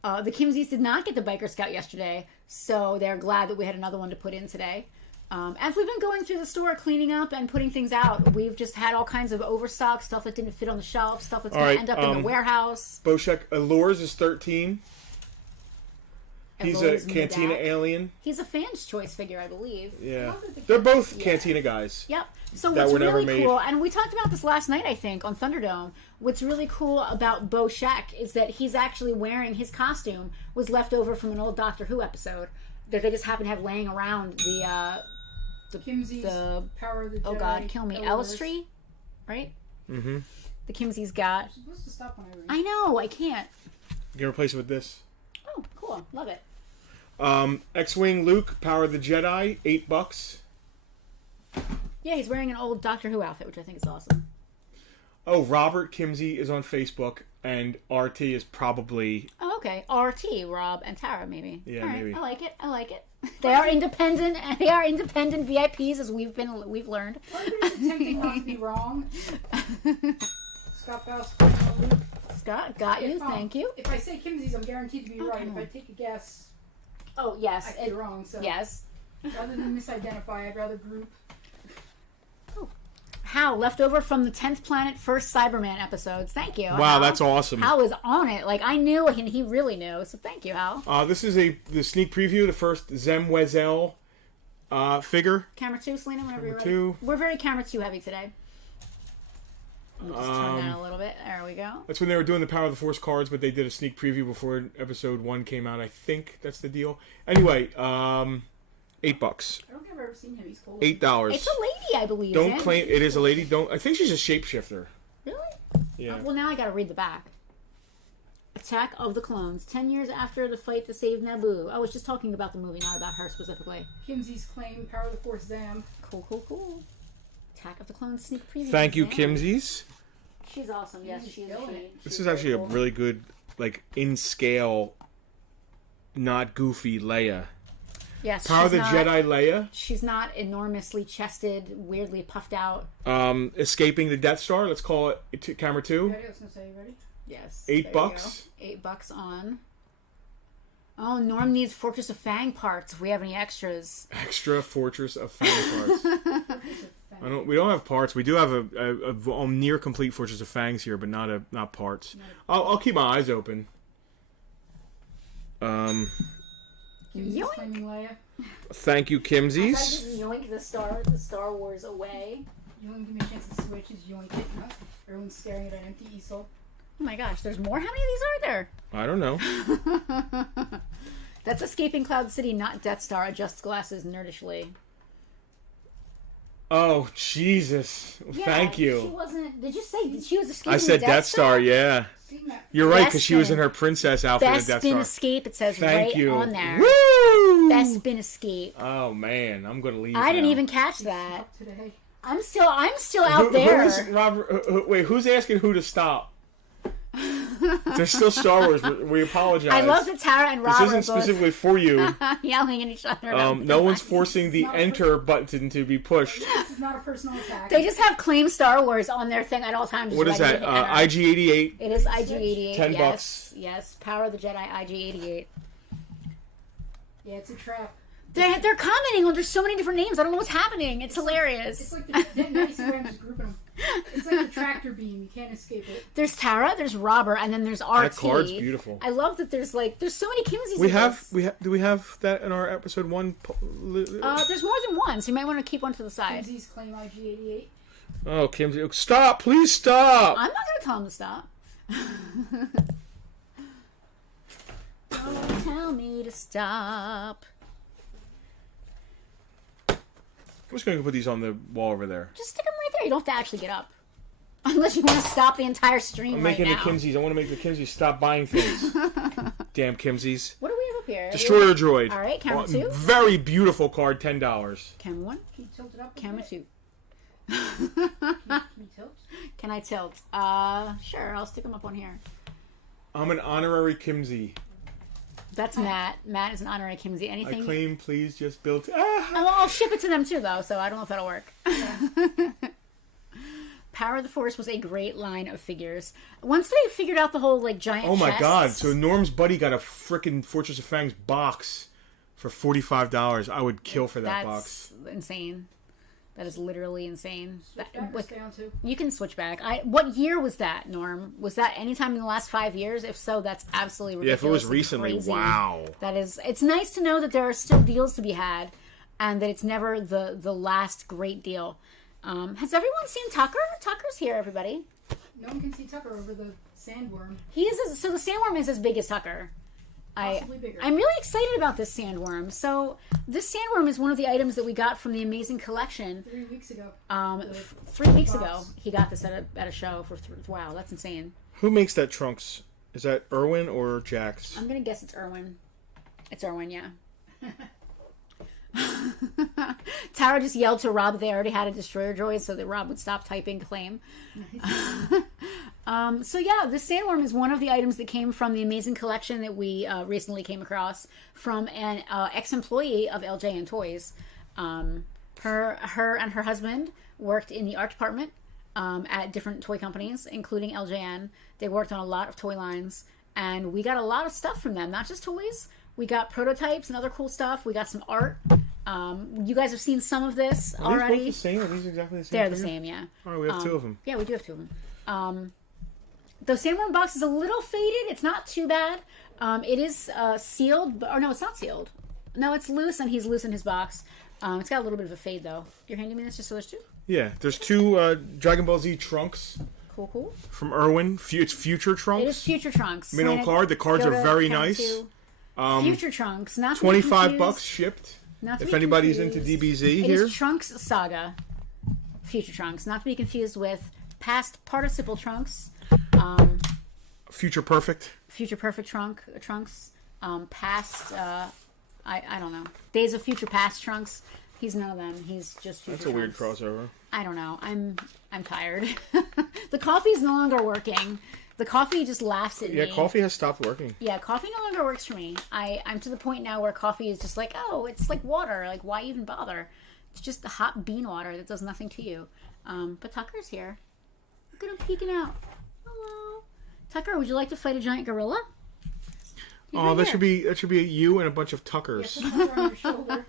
The Kimsies did not get the Biker Scout yesterday, so they're glad that we had another one to put in today. As we've been going through the store, cleaning up and putting things out, we've just had all kinds of overstock, stuff that didn't fit on the shelf, stuff that's going to end up in the warehouse. Boshek, Allures is 13. He's a Cantina Medak. alien. He's a fan's choice figure, I believe. Yeah. They're both Cantina guys. Yep. So that what's were never really made. cool, and we talked about this last night, I think, on Thunderdome. What's really cool about Boshek is that he's actually wearing his costume was left over from an old Doctor Who episode that they just happen to have laying around the Kimsies, Power of the Jedi. Oh God, kill me, Elstree, right? Mm-hmm. The Kimsies got. You're supposed to stop when I read. I know, I can't. You can replace it with this. Oh, cool, love it. X-Wing Luke, Power of the Jedi, $8. Yeah, he's wearing an old Doctor Who outfit, which I think is awesome. Oh, Robert Kimsey is on Facebook, and RT is probably... Oh, okay. RT, Rob, and Tara, maybe. Yeah, all right, maybe. I like it. They are independent, and they are independent VIPs, as we've learned. Everybody's attempting not to be wrong. Scott Faust. Scott, got you. Thank you. If I say Kimsies, I'm guaranteed to be right. If I take a guess, oh yes, I could be wrong. So yes. Rather than misidentify, I'd rather group. Hal, left over from the 10th Planet First Cyberman episodes. Thank you. Wow, Hal. that's awesome. Hal was on it. Like, I knew, and he really knew. So thank you, Hal. This is the sneak preview, the first Zem Wesell figure. Camera 2, Selena, whenever you're ready. 2. We're very camera 2 heavy today. Let me just turn that a little bit. There we go. That's when they were doing the Power of the Force cards, but they did a sneak preview before episode 1 came out. I think that's the deal. Anyway, $8. I don't think I've ever seen him. He's cool. $8. It's a lady, I believe. Don't claim it is a lady. Don't. I think she's a shapeshifter. Really? Yeah. Well, now I gotta read the back. Attack of the Clones. 10 years after the fight to save Naboo. I was just talking about the movie, not about her specifically. Kimsey's claim, Power of the Force Zam. Cool. Attack of the Clones sneak preview. Thank you, Zam. Kimsies. She's awesome. Yes, she is. This is actually a really good, like, in scale, not goofy Leia. Yes, Power of the not, Jedi Leia. She's not enormously chested, weirdly puffed out. Escaping the Death Star. Let's call it camera 2. Ready? I was gonna say, you ready? Yes. $8. $8 on. Oh, Norm needs Fortress of Fang parts. If we have any extras. Extra Fortress of Fang parts. We don't have parts. We do have a near complete Fortress of Fangs here, but not parts. I'll keep my eyes open. Kimsey's claiming Leia. Thank you, I gotta Kimsies. just yoink the Star Wars away. You won't give me a chance to switch. Just yoink it. Everyone's staring at an empty easel. Oh my gosh, there's more? How many of these are there? I don't know. That's Escaping Cloud City, not Death Star. Adjusts glasses nerdishly. Oh, Jesus. Yeah, Thank you. She wasn't... Did you say she was escaping I said the Death Star, yeah. You're right, because she was in her princess outfit in Best Death Spin Star. Escape, it says Thank right you. on there. Woo! Best Spin Escape. Oh, man. I'm going to leave I didn't now. even catch that. Today. I'm still out there. Who's asking who to stop? They're still Star Wars. We apologize. I love that Tara and Robert This isn't specifically for you. yelling at each other. No one's forcing the enter button to be pushed. This is not a personal attack. They just have claim Star Wars on their thing at all times. What is that? IG-88. It is IG-88. $10. Yes, Power of the Jedi IG-88. Yeah, it's a trap. They're commenting on. There's so many different names. I don't know what's happening. It's hilarious. It's like the just grouping them. It's like the tractor beam. You can't escape it. There's Tara. There's Robert, and then there's RT. That card's beautiful. I love that. There's so many Kimsies. Do we have that in our episode 1? There's more than one, so you might want to keep one to the side. Kimsies claim IG-88. Oh, Kimsey, stop! Please stop! I'm not gonna tell him to stop. Don't tell me to stop. I'm just going to put these on the wall over there. Just stick them right there. You don't have to actually get up. Unless you want to stop the entire stream I'm right making now. the Kimsies. I want to make the Kimsies stop buying things. Damn Kimsies. What do we have up here? Destroyer Droid. All right, camera 2. Very beautiful card, $10. Camera 1. Can you tilt it up? Camera 2. Can you tilt? Can I tilt? Sure. I'll stick them up on here. I'm an honorary Kimsey. That's Matt. Matt is an honorary Kimsey. Anything? I claim, please just build. I'll ship it to them too, though. So I don't know if that'll work. Power of the Force was a great line of figures. Once they figured out the whole giant. Oh my chests, god! So Norm's buddy got a freaking Fortress of Fangs box for $45. I would kill for that box. That's insane. That is literally insane. Switch back or stay on 2? You can switch back. What year was that, Norm? Was that anytime in the last 5 years? If so, that's absolutely ridiculous. Yeah, if it was recently, crazy. wow. That is. It's nice to know that there are still deals to be had, and that it's never the last great deal. Has everyone seen Tucker? Tucker's here, everybody. No one can see Tucker over the sandworm. So the sandworm is as big as Tucker. Possibly bigger. I'm really excited about this sandworm. So this sandworm is one of the items that we got from the Amazing Collection. 3 weeks ago. 3 weeks ago, he got this at a show for. Wow, that's insane. Who makes that Trunks? Is that Irwin or Jax? I'm gonna guess it's Irwin. It's Irwin, yeah. Tara just yelled to Rob they already had a Destroyer Droid so that Rob would stop typing claim. So yeah, the sandworm is one of the items that came from the Amazing Collection that we recently came across from an ex-employee of LJ and Toys. Her and her husband worked in the art department at different toy companies, including LJN. They worked on a lot of toy lines, and we got a lot of stuff from them, not just toys. We got prototypes and other cool stuff. We got some art. You guys have seen some of this already. Are these both the same? Are these exactly the same? They're the same, yeah. All right, we have 2 of them. Yeah, we do have 2 of them. The sandworm box is a little faded. It's not too bad. It is sealed, or no, it's not sealed. No, it's loose, and he's loose in his box. It's got a little bit of a fade, though. You're handing me this just so there's 2? Yeah, there's 2 Dragon Ball Z Trunks. Cool. From Irwin. It's Future Trunks. It is Future Trunks. Middle card. The cards are very nice. Future Trunks. Not to be $25 confused- shipped. not to If be anybody's confused. into DBZ It here. is Trunks Saga. Future Trunks. Not to be confused with past participle Trunks. Future Perfect. Future Perfect Trunks. Past, I don't know. Days of Future Past Trunks. He's none of them. He's just Future That's a weird Trunks. crossover. I don't know. I'm tired. The coffee's no longer working. The coffee just laughs at me. Yeah, coffee has stopped working. Yeah, coffee no longer works for me. I'm to the point now where coffee is just like, oh, it's like water. Like, why even bother? It's just the hot bean water that does nothing to you. But Tucker's here. Look at him peeking out. Hello. Tucker, would you like to fight a giant gorilla? He's Oh, right that here. should be you and a bunch of Tuckers. Put Tucker on your shoulder.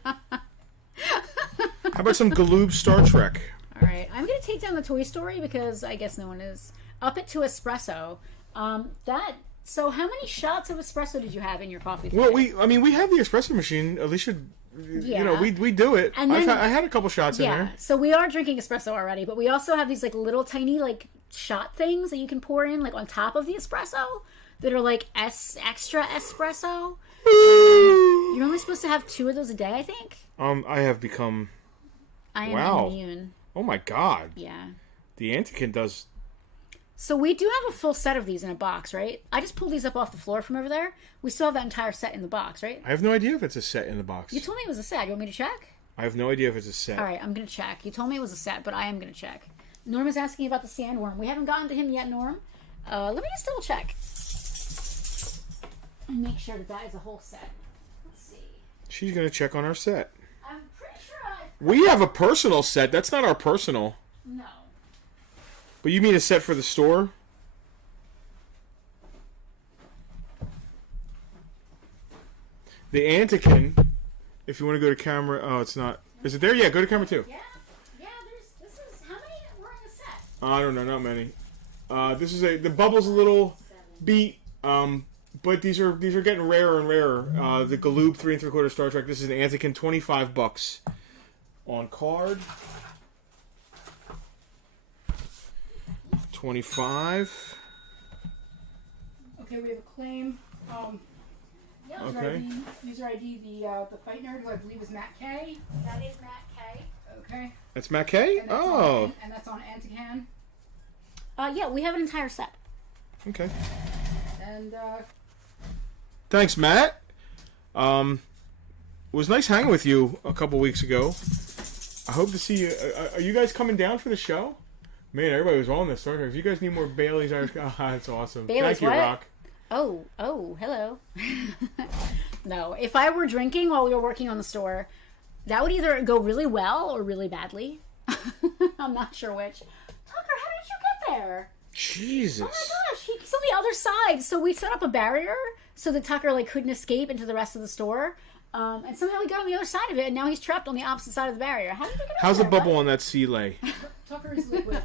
How about some Galoob Star Trek? All right, I'm gonna take down the Toy Story because I guess no one is. Up it to espresso. So how many shots of espresso did you have in your coffee today? Well, we have the espresso machine. Alicia, you know, Yeah. we do it. And then- I had a couple shots in Yeah, there. so we are drinking espresso already, but we also have these like little tiny like shot things that you can pour in like on top of the espresso that are like extra espresso. You're only supposed to have 2 of those a day, I think. I have become. I am Wow. immune. Oh my god. Yeah. The Antikin does. So we do have a full set of these in a box, right? I just pulled these up off the floor from over there. We still have that entire set in the box, right? I have no idea if it's a set in the box. You told me it was a set. You want me to check? I have no idea if it's a set. All right, I'm going to check. You told me it was a set, but I am going to check. Norm is asking about the sandworm. We haven't gotten to him yet, Norm. Let me just double check. and make sure that is a whole set. Let's see. She's gonna check on our set. I'm pretty sure We have a personal set. That's not our personal. No. But you mean a set for the store? The Antikin, if you want to go to camera... Oh, it's not... Is it there? Yeah, go to camera 2. Yeah. Yeah, this is... How many were in the set? I don't know, not many. This is the bubble's a little beat, but these are getting rarer and rarer. The Galoob 3 3/4 Star Trek. This is an Antikin, $25 on card. 25. Okay, we have a claim. Okay. User ID, the fight nerd, who I believe is Matt K. That is Matt K. Okay. That's Matt K? And that's Oh. and that's on Antican. Yeah, we have an entire set. Okay. And Thanks, Matt. It was nice hanging with you a couple weeks ago. I hope to see you. Are you guys coming down for the show? Man, everybody was on this. Sorry. If you guys need more Bailey's Irish... Oh, that's awesome. Bailey's Thank you, what? Rock. Oh, hello. No, if I were drinking while we were working on the store, that would either go really well or really badly. I'm not sure which. Tucker, how did you get there? Jesus. Oh my gosh, he's on the other side. So we set up a barrier so that Tucker couldn't escape into the rest of the store. And somehow he got on the other side of it, and now he's trapped on the opposite side of the barrier. How did you get How's the over there, bubble bud? on that sea lay? Tucker is liquid.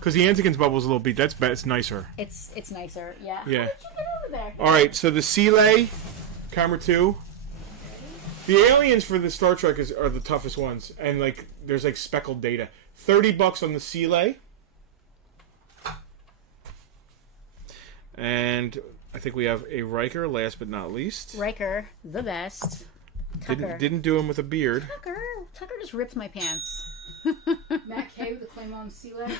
Because the Antikin's bubble's a little beat. That's better. It's nicer. It's nicer, yeah. Yeah. How did you get over there? All right, so the sea lay, camera 2. The aliens for the Star Trek are the toughest ones, and there's speckled data. $30 on the sea lay, and I think we have a Riker. Last but not least, Riker, the best. Tucker. didn't do him with a beard. Tucker just ripped my pants. Matt K with the claim on sea leg.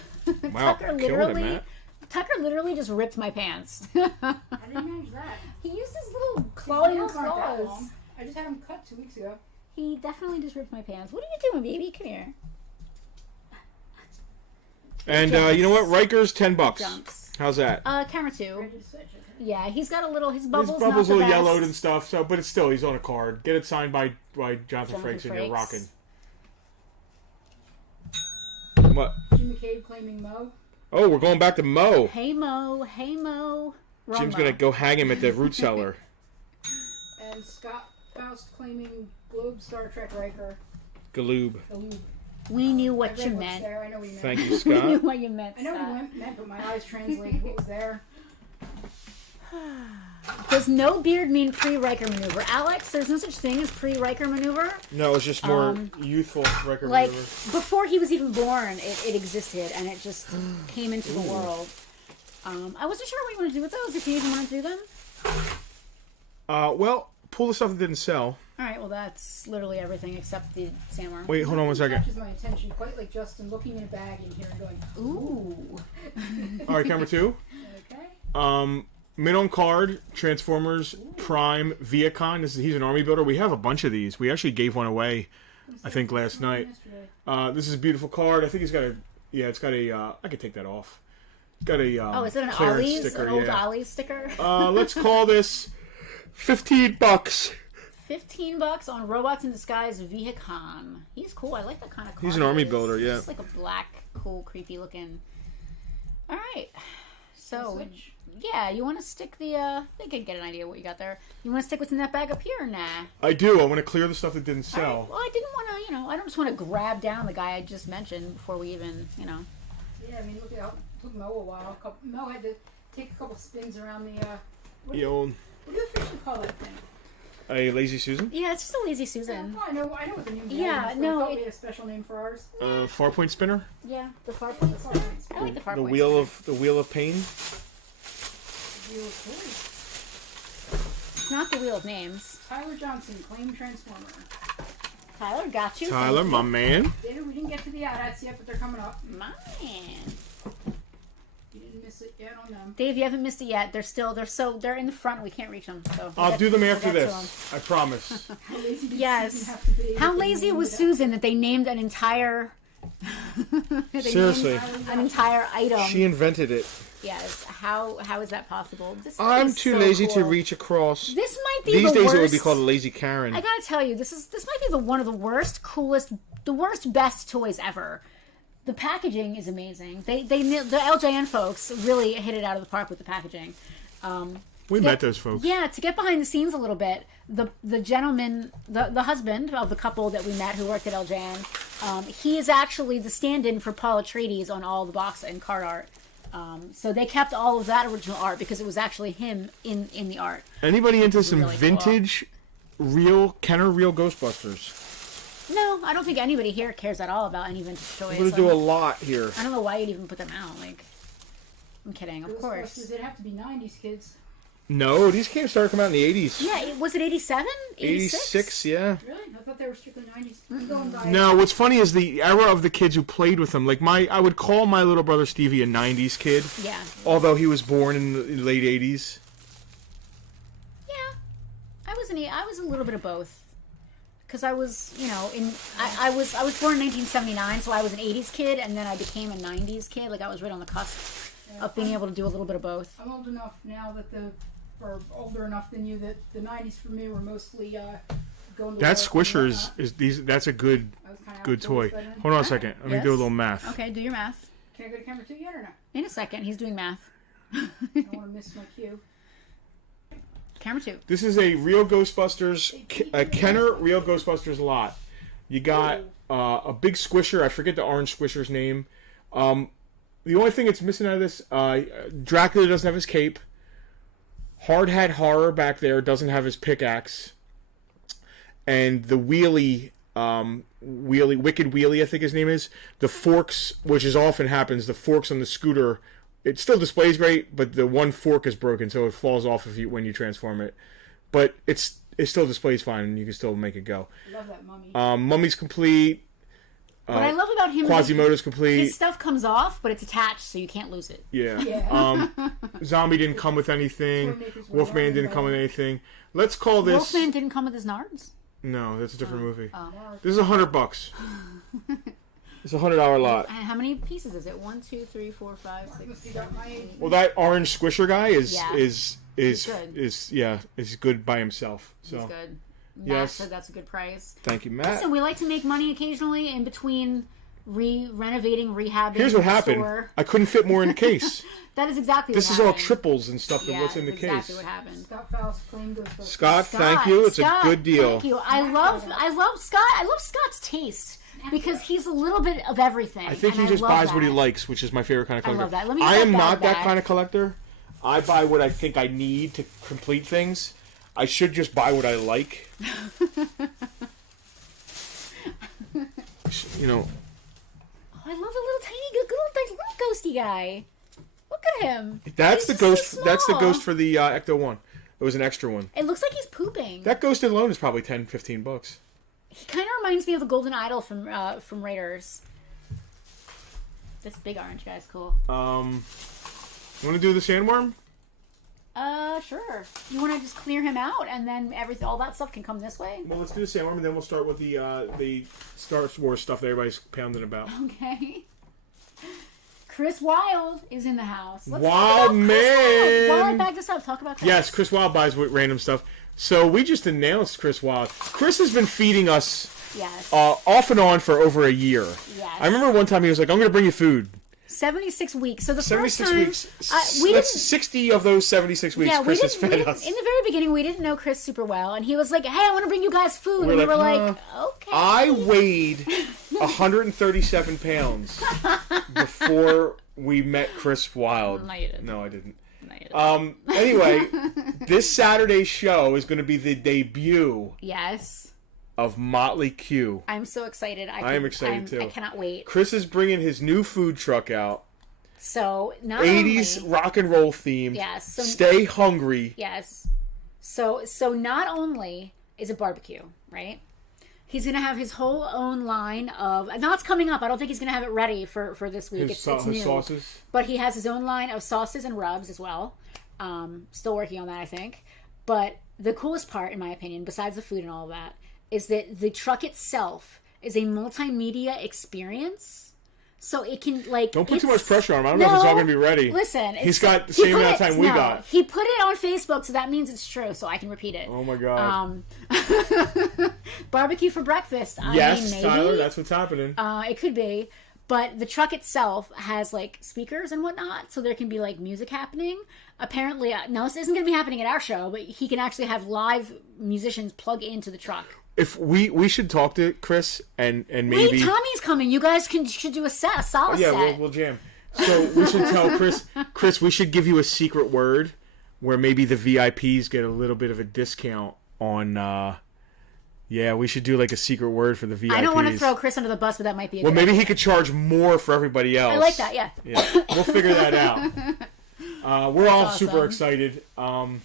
Wow, Tucker killing it, Matt. Tucker literally just ripped my pants. How did you manage that? He used his little His clawy nails aren't that claws. long. I just had them cut 2 weeks ago. He definitely just ripped my pants. What are you doing, baby? Come here. And you know what? Riker's $10. Jumps. How's that? Camera 2. Ready to switch, okay. Yeah, he's got a little. His His bubble's bubble's a not the little best. yellowed and stuff, but it's still, he's on a card. Get it signed by Jonathan Frakes, and you're Frakes. rocking. What? Jim McCabe claiming Mo. Oh, we're going back to Mo. Hey Mo. Wrong Jim's Mo. gonna go hang him at the root cellar. And Scott Faust claiming Globe Star Trek Riker. Galoob. Galoob. We knew I what read you what's meant. there. I know what you meant. Thank you, We knew Scott. what you meant. I know Scott. what you meant, but my eyes translated what was there. Does no beard mean pre-Riker maneuver? Alex, there's no such thing as pre-Riker maneuver. No, it's just more youthful Riker Like, maneuver. before he was even born, it existed, and it just came into the world. I wasn't sure what you wanted to do with those, if you even wanted to do them. Well, pull the stuff that didn't sell. Alright, well that's literally everything except the sandworm. Wait, hold on one second. Catches my attention, quite like Justin looking in a bag in here and going, Ooh. All right, camera 2. okay. Mid on card, Transformers, Prime, Viacon. He's an army builder. We have a bunch of these. We actually gave one away, I think, last night. This is a beautiful card. I think it's got a... Yeah, it's got a... I could take that off. It's got a Oh, is it an clearance Ollie's? sticker, An old yeah. Ollie's sticker? Let's call this $15. $15 on Robots in Disguise Viacon. He's cool. I like that kind of card. He's an army It's builder, yeah. just like a black, cool, creepy looking. Alright. So, Switch. yeah, you want to stick the, I think I get an idea what you got there. You want to stick what's in that bag up here or nah? I do. I want to clear the stuff that didn't sell. Alright, well, I didn't want to, I don't just want to grab down the guy I just mentioned before we even, Yeah, I mean, look at how it took Mo a while. Mo had to take a couple spins around the, what do you officially call that thing? A Lazy Susan? Yeah, it's just a lazy Susan. Oh, I know what the name is. Yeah, but no, I thought we had a special name for ours. Farpoint Spinner? Yeah, the Farpoint. I like the Farpoint. The Wheel of Pain? It's not the Wheel of Names. Tyler Johnson, claim Transformer. Tyler got you. Tyler, my man. Dana, we didn't get to the ad-outs yet, but they're coming up. Man. You didn't miss it yet on them. Dave, you haven't missed it yet. They're in the front. We can't reach them. So I'll do them after we'll get to this. I promise. How lazy did Yes. Susan have to be? How They lazy named was it Susan that they named an entire... they Seriously. named an entire item. She invented it. Yes. How is that possible? I'm is too so lazy to cool. reach across. This might be These the days worst. it would be called a lazy Karen. I gotta tell you, this might be one of the worst, coolest, the worst, best toys ever. The packaging is amazing. The LJN folks really hit it out of the park with the packaging. We met those folks. Yeah, to get behind the scenes a little bit, the gentleman, the husband of the couple that we met who worked at LJN, he is actually the stand-in for Paul Atreides on all the box and card art. So they kept all of that original art because it was actually him in the art. Anybody into some really vintage, real Ghostbusters? No, I don't think anybody here cares at all about any vintage toys. We're going to do a lot here. I don't know why you'd even put them out. Like, I'm kidding, of course. It'd have to be 90s kids. No, these games started coming out in the 80s. Yeah, was it 87? 86, yeah. Really? I thought they were strictly 90s. I'm going by No, what's funny is the era of the kids who played with them. Like I would call my little brother Stevie a 90s kid. Yeah. Although he was born in the late 80s. Yeah. I was a little bit of both. Because I was, I was born in 1979, so I was an 80s kid, and then I became a 90s kid. Like, I was right on the cusp of being able to do a little bit of both. I'm old enough now or older enough than you, that the 90s for me were mostly going to That work Squishers and that's a good toy. Hold on a second. Let me do a little math. Okay, do your math. Can I go to camera 2 yet or not? In a second, he's doing math. I don't want to miss my cue. Camera 2. This is a Real Ghostbusters, a Kenner Real Ghostbusters lot. You got a big squisher. I forget the orange squisher's name. The only thing that's missing out of this, Dracula doesn't have his cape. Hard Hat Horror back there doesn't have his pickaxe. And the Wicked Wheelie, I think his name is. The forks, which is often happens, the forks on the scooter, it still displays great, but the one fork is broken, so it falls off when you transform it. But it still displays fine, and you can still make it go. I love that mummy. Mummy's complete. What I love about him Quasimodo's is complete. his stuff comes off, but it's attached, so you can't lose it. Yeah. Zombie didn't come with anything. Wolfman didn't come with anything. Let's call this... Wolfman didn't come with his nards? No, that's a different movie. Oh. This is $100. It's a $100 lot. And how many pieces is it? 1, 2, 3, 4, 5, 6, 7, 8. Well, that orange squisher guy is good by himself. So. He's good. Matt Yes. said that's a good price. Thank you, Matt. Listen, we like to make money occasionally in between renovating, rehabbing. Here's what the happened. store. I couldn't fit more in the case. That is exactly This what is happened. all triples and stuff Yeah, of what's in the that's exactly case. what happened. Scott Fowles claimed Ghostbusters. Scott, thank you. It's Scott, a good deal. Thank you. I love Scott. I love Scott's taste because he's a little bit of everything. I think and he just love buys that. what he likes, which is my favorite kind of collector. I love that. Let me I get am that not that back. kind of collector. I buy what I think I need to complete things. I should just buy what I like. You know. Oh, I love the little tiny, little ghosty guy. Look at him. That's He's the ghost. so That's the small. ghost for the Ecto 1. It was an extra one. It looks like he's pooping. That ghost alone is probably $10-15. He kind of reminds me of the Golden Idol from Raiders. This big orange guy's cool. You want to do the sandworm? Sure. You want to just clear him out, and then all that stuff can come this way? Well, let's do the sandworm, and then we'll start with the Star Wars stuff that everybody's pounding about. Okay. Chris Wilde is in the house. Let's Wild talk about Chris man! Wilde. While I back this up, talk about Chris. Yes, Chris Wilde buys random stuff. So we just announced Chris Wilde. Chris has been feeding us Yes. off and on for over a year. Yes. I remember one time he was like, "I'm going to bring you food." 76 weeks. So the 76 first time, weeks. we That's didn't. 60 of those 76 weeks. Yeah, Chris has fed us. in the very beginning, we didn't know Chris super well, and he was like, "Hey, I want to bring you guys food," and we were like, "Okay." I weighed 137 pounds before we met Chris Wilde. No, you didn't. No, I didn't. No, you didn't. Anyway, this Saturday's show is going to be the debut Yes. of Motley Q. I'm so excited. I am excited too. I cannot wait. Chris is bringing his new food truck out. So not 80s only, rock and roll themed. Yes. So, Stay hungry. yes. So not only is it barbecue, right? He's gonna have his whole own line of. Now it's coming up. I don't think he's gonna have it ready for this week. It's His new. sauces. But he has his own line of sauces and rubs as well. Still working on that, I think. But the coolest part, in my opinion, besides the food and all of that, is that the truck itself is a multimedia experience So it can, like... Don't put too much pressure on him. I don't know if it's all going to be ready. Listen. He's got the same amount of time we got. He put it on Facebook, so that means it's true, so I can repeat it. Oh, my God. Barbecue for breakfast. Yes, I mean, maybe. Tyler, that's what's happening. It could be. But the truck itself has, like, speakers and whatnot, so there can be, like, music happening. Apparently, no, this isn't going to be happening at our show, but he can actually have live musicians plug into the truck. If we should talk to Chris and maybe... Wait, Tommy's coming. You guys should do a solid set. We'll jam. So we should tell Chris, we should give you a secret word where maybe the VIPs get a little bit of a discount on... Yeah, we should do like a secret word for the VIPs. I don't want to throw Chris under the bus, but that might be a good maybe idea. he could charge more for everybody else. I like that, yeah. We'll figure that out. We're all super excited. We're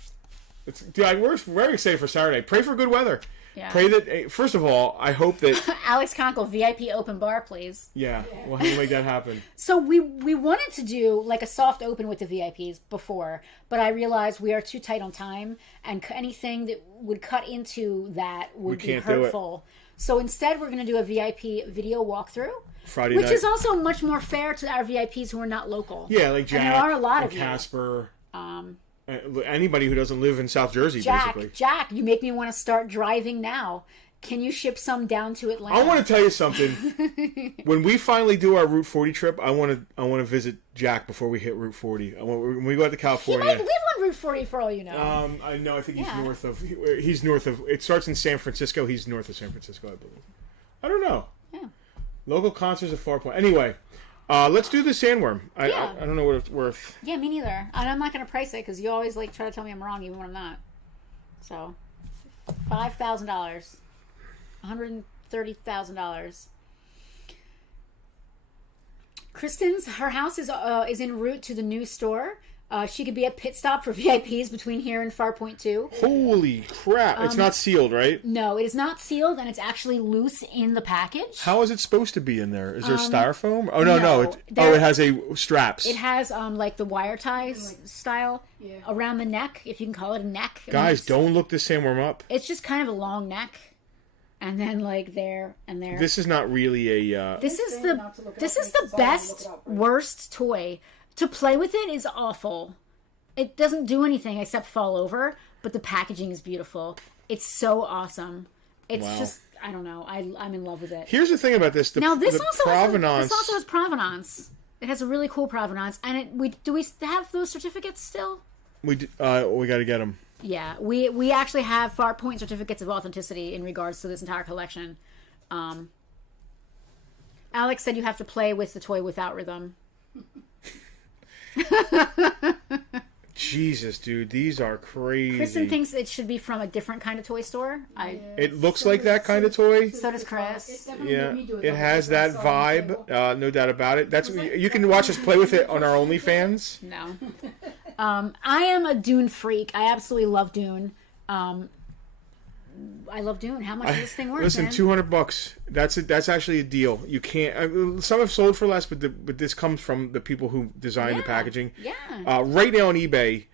very excited for Saturday. Pray for good weather. Yeah. Pray that, first of all, I hope that... Alex Conkle, VIP open bar, please. Yeah, we'll make that happen. So we wanted to do like a soft open with the VIPs before, but I realized we are too tight on time, and anything that would cut into that would be hurtful. So instead, we're going to do a VIP video walkthrough. Friday night. Which is also much more fair to our VIPs who are not local. Yeah, like Jack, and there are a lot of Casper. Anybody who doesn't live in South Jersey, basically. Jack, you make me want to start driving now. Can you ship some down to Atlanta? I want to tell you something. When we finally do our Route 40 trip, I want to visit Jack before we hit Route 40. When we go out to California. He might live on Route 40 for all you know. I know. I think he's north of. He's north of. It starts in San Francisco. He's north of San Francisco, I believe. I don't know. Yeah. Local concerts at Farpoint. Anyway. Let's do the sandworm. I don't know what it's worth. Yeah, me neither. And I'm not going to price it because you always like try to tell me I'm wrong even when I'm not. So, $5,000, $130,000. Kristen's her house is en route to the new store. She could be a pit stop for VIPs between here and Farpoint 2. Holy crap. It's not sealed, right? No, it is not sealed, and it's actually loose in the package. How is it supposed to be in there? Is there styrofoam? Oh, no. It has straps. It has, like, the wire ties style around the neck, if you can call it a neck. Guys, don't look this sandworm up. It's just kind of a long neck. And then, like, there and there. This is not really a... This is the best, worst toy. To play with it is awful. It doesn't do anything except fall over, but the packaging is beautiful. It's so awesome. It's just, I don't know. I'm in love with it. Here's the thing about this. This also has provenance. It has a really cool provenance. And do we have those certificates still? We got to get them. Yeah. We actually have Farpoint certificates of authenticity in regards to this entire collection. Alex said you have to play with the toy without rhythm. Jesus, dude, these are crazy. Kristen thinks it should be from a different kind of toy store. It looks like that kind of toy. So does Chris. Yeah, it has that vibe, no doubt about it. You can watch us play with it on our OnlyFans. No, I am a Dune freak. I absolutely love Dune. I love Dune. How much is this thing worth? Listen, man? $200. That's actually a deal. You can't. Some have sold for less, but this comes from the people who designed the packaging. Yeah. Right now on eBay,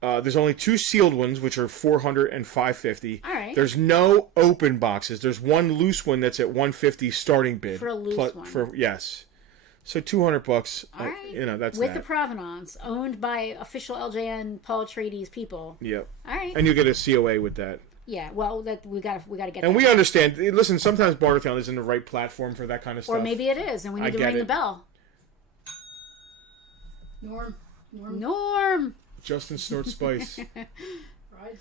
there's only 2 sealed ones, which are $400 and $550. All right. There's no open boxes. There's one loose one that's at $150 starting bid. For a loose one. Yes. So $200. All right. That's with the provenance, owned by official LJN Paul Atreides people. Yep. All right. And you get a COA with that. Yeah, well, we got to get. And we understand. Listen, sometimes Bartertown isn't the right platform for that kind of stuff. Or maybe it is, and we need to ring the bell. Norm. Justin snorts spice.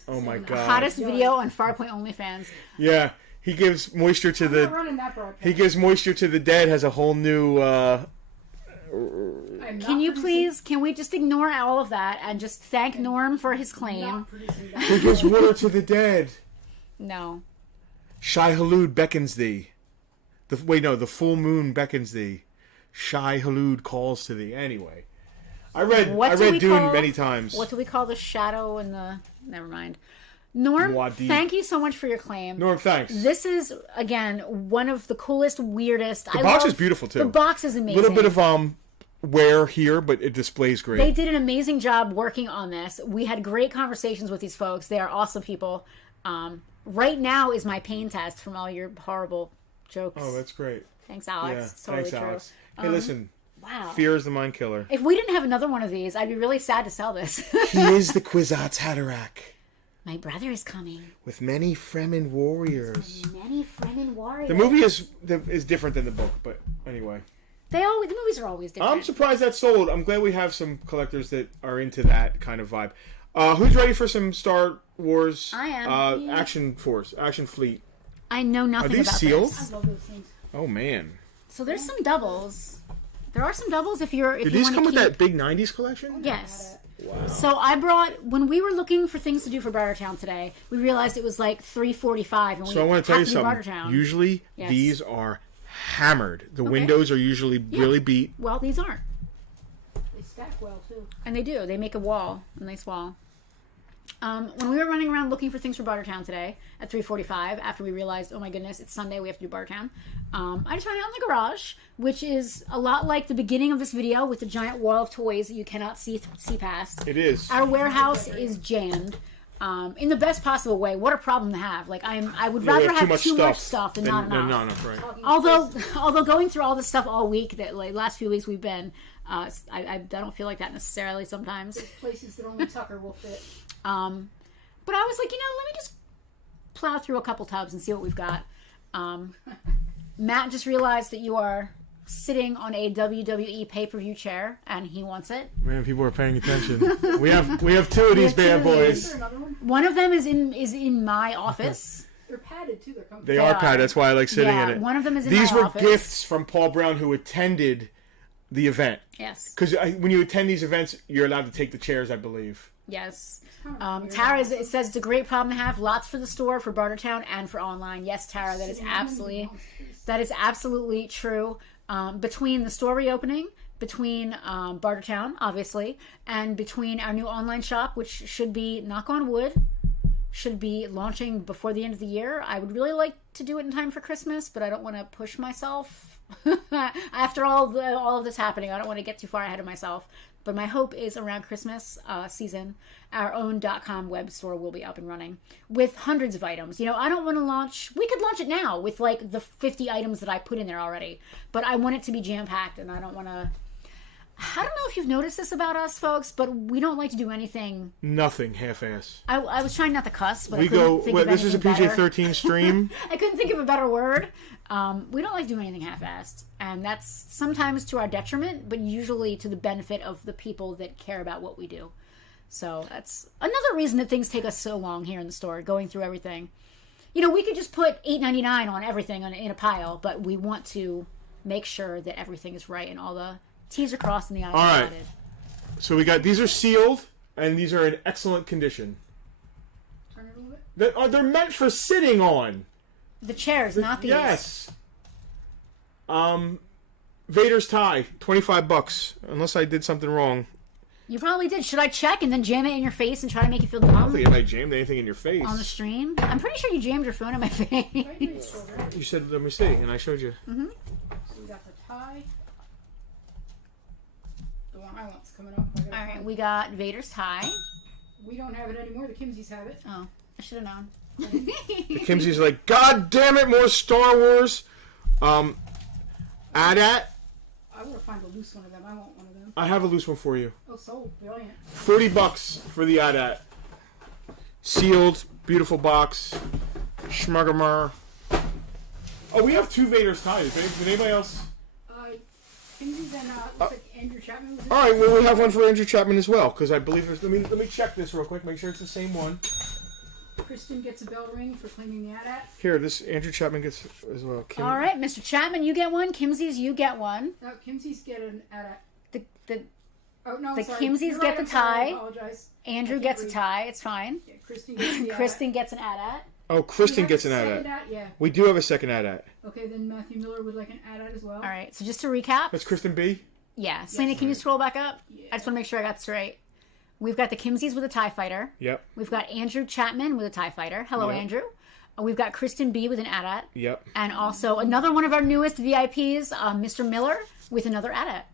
Oh my god. Hottest video on Farpoint OnlyFans. Yeah, he gives moisture to the. He gives moisture to the dead. Has a whole new. Can we just ignore all of that and just thank Norm for his claim? He gives water to the dead. No. Shai Halud beckons thee. The full moon beckons thee. Shai Halud calls to thee. Anyway, I read Dune many times. What do we call the shadow and the? Never mind. Norm, thank you so much for your claim. Norm, thanks. This is, again, one of the coolest, weirdest. The box is beautiful, too. The box is amazing. A little bit of wear here, but it displays great. They did an amazing job working on this. We had great conversations with these folks. They are awesome people. Right now is my pain test from all your horrible jokes. Oh, that's great. Thanks, Alex. Yeah, It's totally thanks, true. Alex. Hey, listen. Wow. Fear is the mind killer. If we didn't have another one of these, I'd be really sad to sell this. He is the Kwisatz Haderach. My brother is coming. With many Fremen warriors. Many Fremen warriors. The movie is different than the book, but anyway. The movies are always different. I'm surprised that sold. I'm glad we have some collectors that are into that kind of vibe. Who's ready for some Star Wars? I am. Action Force, Action Fleet. I know nothing Are these about sealed? this. I love those things. Oh man. So there's some doubles. There are some doubles if you're. If Did you these want come to with that big '90s collection? Yes. Wow. So I brought when we were looking for things to do for Bartertown today. We realized it was like 3:45, and So I want to tell you something. Bartertown. Usually Yes. these are hammered. The windows are usually really beat. Well, these aren't, They stack well too. and they do. They make a nice wall. When we were running around looking for things for Bartertown today at 3:45, after we realized, oh my goodness, it's Sunday, we have to do Bartertown. I just went out in the garage, which is a lot like the beginning of this video with the giant wall of toys that you cannot see past. It is. Our warehouse is jammed. In the best possible way. What a problem to have. Like I would rather have too much stuff than not enough. Not enough, right. Although going through all this stuff all week, that like last few weeks we've been, I don't feel like that necessarily sometimes. Places that only Tucker will fit. But I was like, let me just plow through a couple tubs and see what we've got. Matt just realized that you are sitting on a WWE pay-per-view chair, and he wants it. Man, people are paying attention. we have two of these bad boys. One of them is in my office. They're padded too. They're comfy. They are padded. That's why I like sitting in it. One of them is in These my were office. gifts from Paul Brown, who attended the event. Yes. Because when you attend these events, you're allowed to take the chairs, I believe. Yes. Tara, it says it's a great problem to have. Lots for the store, for Bartertown, and for online. Yes, Tara, that is absolutely true. Between the store reopening, between Bartertown, obviously, and between our new online shop, which should be, knock on wood, should be launching before the end of the year. I would really like to do it in time for Christmas, but I don't want to push myself. After all of this happening, I don't want to get too far ahead of myself. But my hope is around Christmas season, our own .com web store will be up and running with hundreds of items. I don't want to launch... We could launch it now with, like, the 50 items that I put in there already. But I want it to be jam-packed, and I don't want to... I don't know if you've noticed this about us, folks, but we don't like to do anything... Nothing half-ass. I was trying not to cuss, but We I couldn't think of this is a PJ-13 stream. I couldn't think of a better word. We don't like doing anything half-assed, and that's sometimes to our detriment, but usually to the benefit of the people that care about what we do. So that's another reason that things take us so long here in the store, going through everything. We could just put $8.99 on everything in a pile, but we want to make sure that everything is right and all the T's are crossed and the I's are dotted. So we got, these are sealed, and these are in excellent condition. Turn it a little bit. They're meant for sitting on. The chairs, not these. Yes. Vader's tie, $25. Unless I did something wrong. You probably did. Should I check and then jam it in your face and try to make you feel dumb? I don't think I jammed anything in your face. On the stream? I'm pretty sure you jammed your phone in my face. You said, let me see, and I showed you. Mm-hmm. So we got the tie. The one I want's coming up. All right, we got Vader's tie. We don't have it anymore. The Kimsies have it. Oh, I should have known. The Kimsies are like, God damn it, more Star Wars. AT-AT. I want to find a loose one of them. I want one of them. I have a loose one for you. Oh, sold. Brilliant. $40 for the AT-AT. Sealed, beautiful box. Schmuggermer. Oh, we have two Vader's ties. Did anybody else? Kimsies and looks like Andrew Chapman was in. All right, well, we have one for Andrew Chapman as well, because I believe there's... Let me check this real quick, make sure it's the same one. Kristen gets a bell ring for claiming the AT-AT. Here, this Andrew Chapman gets as well. All right, Mr. Chapman, you get one. Kimsies, you get one. No, Kimsies get an AT-AT. The The Kimsies You're get right, the I'm sorry, I tie. apologize. Andrew gets a tie. It's fine. Yeah, Kristen gets the Kristen gets an AT-AT. Oh, Kristen gets an AT-AT. Yeah. We do have a second AT-AT. Okay, then Matthew Miller would like an AT-AT as well. All right, so just to recap. That's Kristen B? Yeah. Selena, can you scroll back up? Yeah. I just want to make sure I got straight. We've got the Kimsies with a TIE Fighter. Yep. We've got Andrew Chapman with a TIE Fighter. Hello, Yep. Andrew. We've got Kristen B with an AT-AT. Yep. And also another one of our newest VIPs, Mr. Miller, with another AT-AT.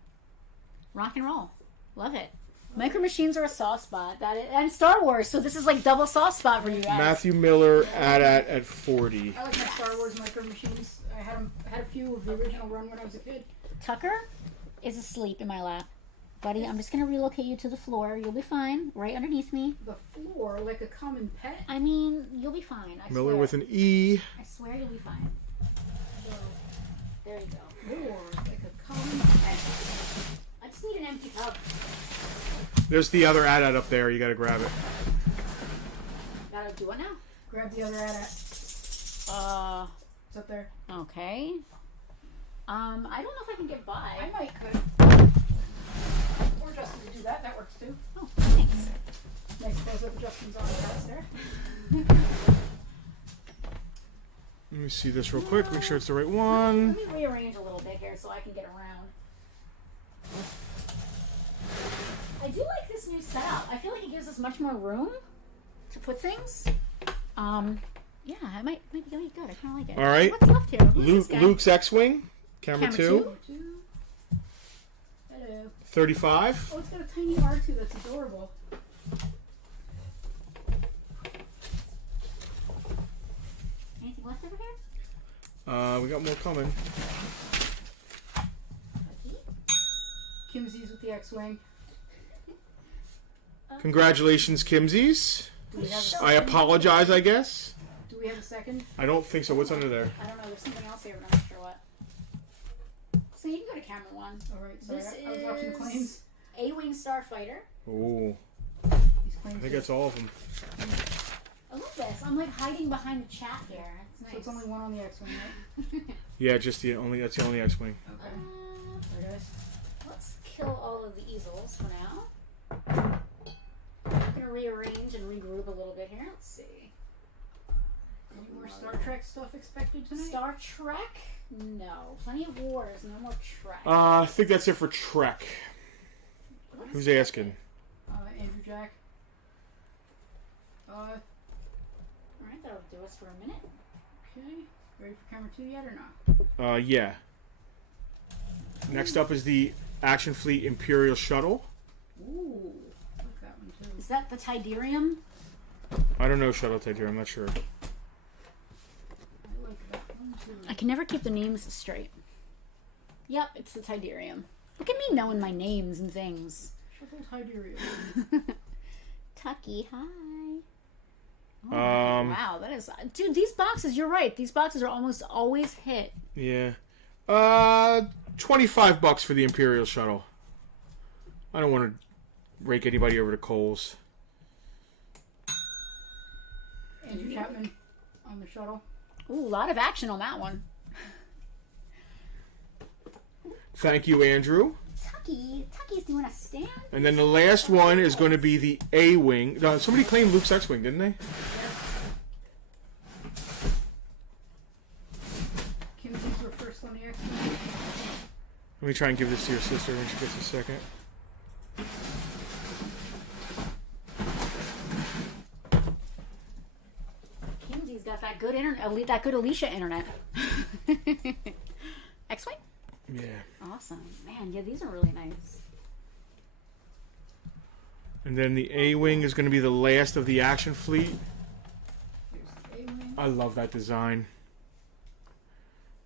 Rock and roll. Love it. Micro Machines are a soft spot. And Star Wars, so this is like double soft spot for you guys. Matthew Miller at 40. I like my Star Wars Micro Machines. I had a few of the original run when I was a kid. Tucker is asleep in my lap. Buddy, I'm just going to relocate you to the floor. You'll be fine. Right underneath me. The floor, like a common pet? I mean, you'll be fine. I Miller swear. with an E. I swear you'll be fine. So, There you go. floor, like a common pet. I just need an empty tub. There's the other AT-AT up there. You gotta grab it. Gotta do what now? Grab the other AT-AT. It's up there. Okay. I don't know if I can get by. I might could. Or Justin to do that. That works too. Oh, thanks. Nice close up Justin's on the house there. Let me see this real quick. Make sure it's the right one. Let me rearrange a little bit here so I can get around. I do like this new setup. I feel like it gives us much more room to put things. Yeah, I might be good. I kind of like it. All right. What's left here? Who's this guy? Luke's X-Wing. Camera Camera 2. Hello. 35. Oh, it's got a tiny R2 that's adorable. Anything left over here? We got more coming. Kimsey's with the X-Wing. Congratulations, Kimsies. Do we have a I apologize, I guess. Do we have a second? I don't think so. What's under there? I don't know. There's something else here, but I'm not sure what. So you can go to camera 1. All right. Sorry, This I was watching the claims. is A-Wing Starfighter. Oh, These claims. I think that's all of them. I love this. I'm like hiding behind the chat here. It's nice. So it's only one on the X-Wing, right? Yeah, that's the only X-Wing. Okay. Uh, There, guys. let's kill all of the easels for now. I'm gonna rearrange and regroup a little bit here. Let's see. Any more Star Trek stuff expected tonight? Star Trek? No. Plenty of wars. No more Trek. I think that's it for Trek. Who's asking? Andrew Jack. Alright, that'll do us for a minute. Okay. Ready for camera 2 yet or not? Yeah. Next up is the Action Fleet Imperial Shuttle. Ooh. I like that one too. Is that the Tidarium? I don't know Shuttle Tiger. I'm not sure. I like that one too. I can never keep the names straight. Yep, it's the Tidarium. Look at me knowing my names and things. Shuttle Tidarium. Tucky, hi. Oh, wow, that is... Dude, these boxes, you're right. These boxes are almost always hit. Yeah. $25 for the Imperial Shuttle. I don't want to rake anybody over to Kohl's. Andrew Chapman on the shuttle. Ooh, a lot of action on that one. Thank you, Andrew. Tucky's doing a stand. And then the last one is going to be the A-Wing. No, somebody claimed Luke's X-Wing, didn't they? Kimsey's were first on the X-Wing. Let me try and give this to your sister when she gets a second. Kimsey's got that good internet, that good Alicia internet. X-Wing? Yeah. Awesome. Man, yeah, these are really nice. And then the A-Wing is going to be the last of the Action Fleet. Here's the A-Wing. I love that design.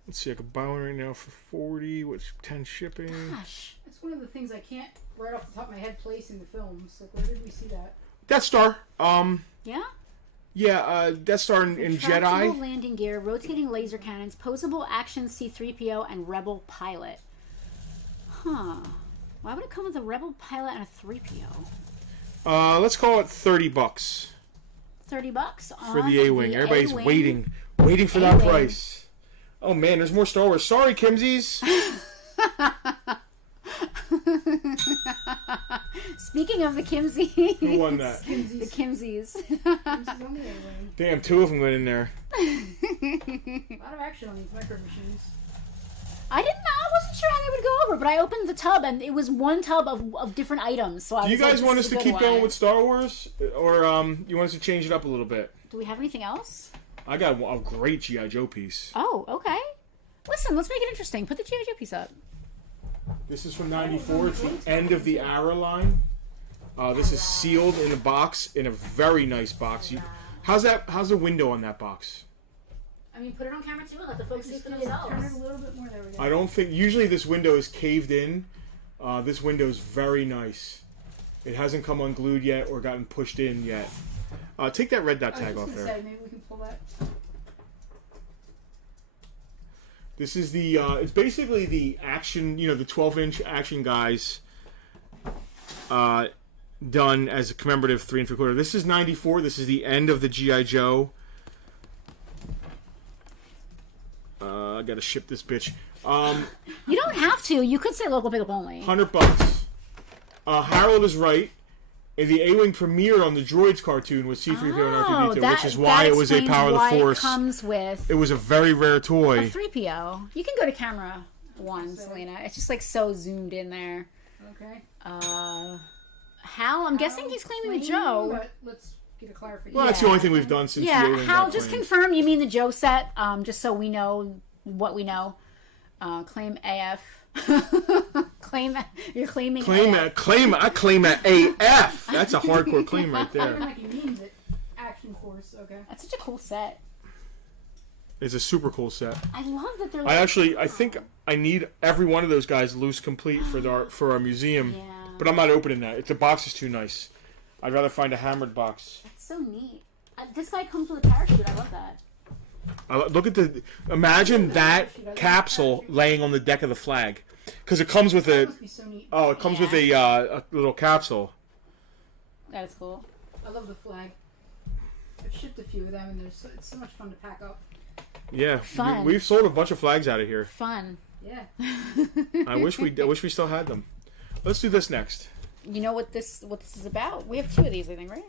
Let's see, I could buy one right now for $40, which 10 shipping. Gosh. That's one of the things I can't, right off the top of my head, place in the films. Like, where did we see that? Death Star. Yeah? Yeah, Death Star in Retractable Jedi. landing gear, rotating laser cannons, posable action C-3PO, and Rebel pilot. Huh. Why would it come with a Rebel pilot and a 3PO? Let's call it $30 $30 for the A-Wing. Everybody's waiting for that price. Oh man, there's more Star Wars. Sorry, Kimsies. Speaking of the Kimsies. Who won that? The Kimsies. Kimsey's on the A-Wing. Damn, 2 of them went in there. A lot of action on these micro machines. I wasn't sure how they would go over, but I opened the tub and it was one tub of different items. So Do you guys want us to keep going with Star Wars? Or you want us to change it up a little bit? Do we have anything else? I got a great G.I. Joe piece. Oh, okay. Listen, let's make it interesting. Put the G.I. Joe piece up. This is from '94. It's the end of the Arrow line. This is sealed in a box, in a very nice box. How's the window on that box? I mean, put it on camera too and let the folks see for themselves. Turn it a little bit more. There we go. I don't think... Usually this window is caved in. This window is very nice. It hasn't come unglued yet or gotten pushed in yet. Take that red dot tag off there. Say, maybe we can pull that. This is the... it's basically the action... the 12-inch action guys done as a commemorative 3 3/4. This is 94. This is the end of the G.I. Joe. I gotta ship this bitch. You don't have to. You could say local pickup only. $100. Harold is right. The A-Wing premiere on the Droids cartoon was C-3PO and R2-D2, which is why it was a Power of the Force. It comes with it was a very rare toy. a 3PO. You can go to camera 1, Selena. It's just like so zoomed in there. Okay. Hal, I'm guessing he's claiming the Joe. But let's get a clarification. Well, that's the only thing we've done since the A-Wing Hal, got just claimed. confirm you mean the Joe set, just so we know what we know. Claim AF. You're claiming AF. I claim at AF. That's a hardcore claim right I don't there. know if he means it. Action Force. Okay. That's such a cool set. It's a super cool set. I love that they're I think I need every one of those guys loose complete for our museum. Yeah. But I'm not opening that. The box is too nice. I'd rather find a hammered box. That's so neat. This guy comes with a parachute. I love that. Look at imagine that capsule laying on the deck of the flag, because it comes with That must be so neat. it comes with a little capsule. That is cool. I love the flag. I've shipped a few of them, and it's so much fun to pack up. Yeah, Fun. we've sold a bunch of flags out of here. Fun. Yeah. I wish we still had them. Let's do this next. You know what this is about? We have 2 of these, I think, right?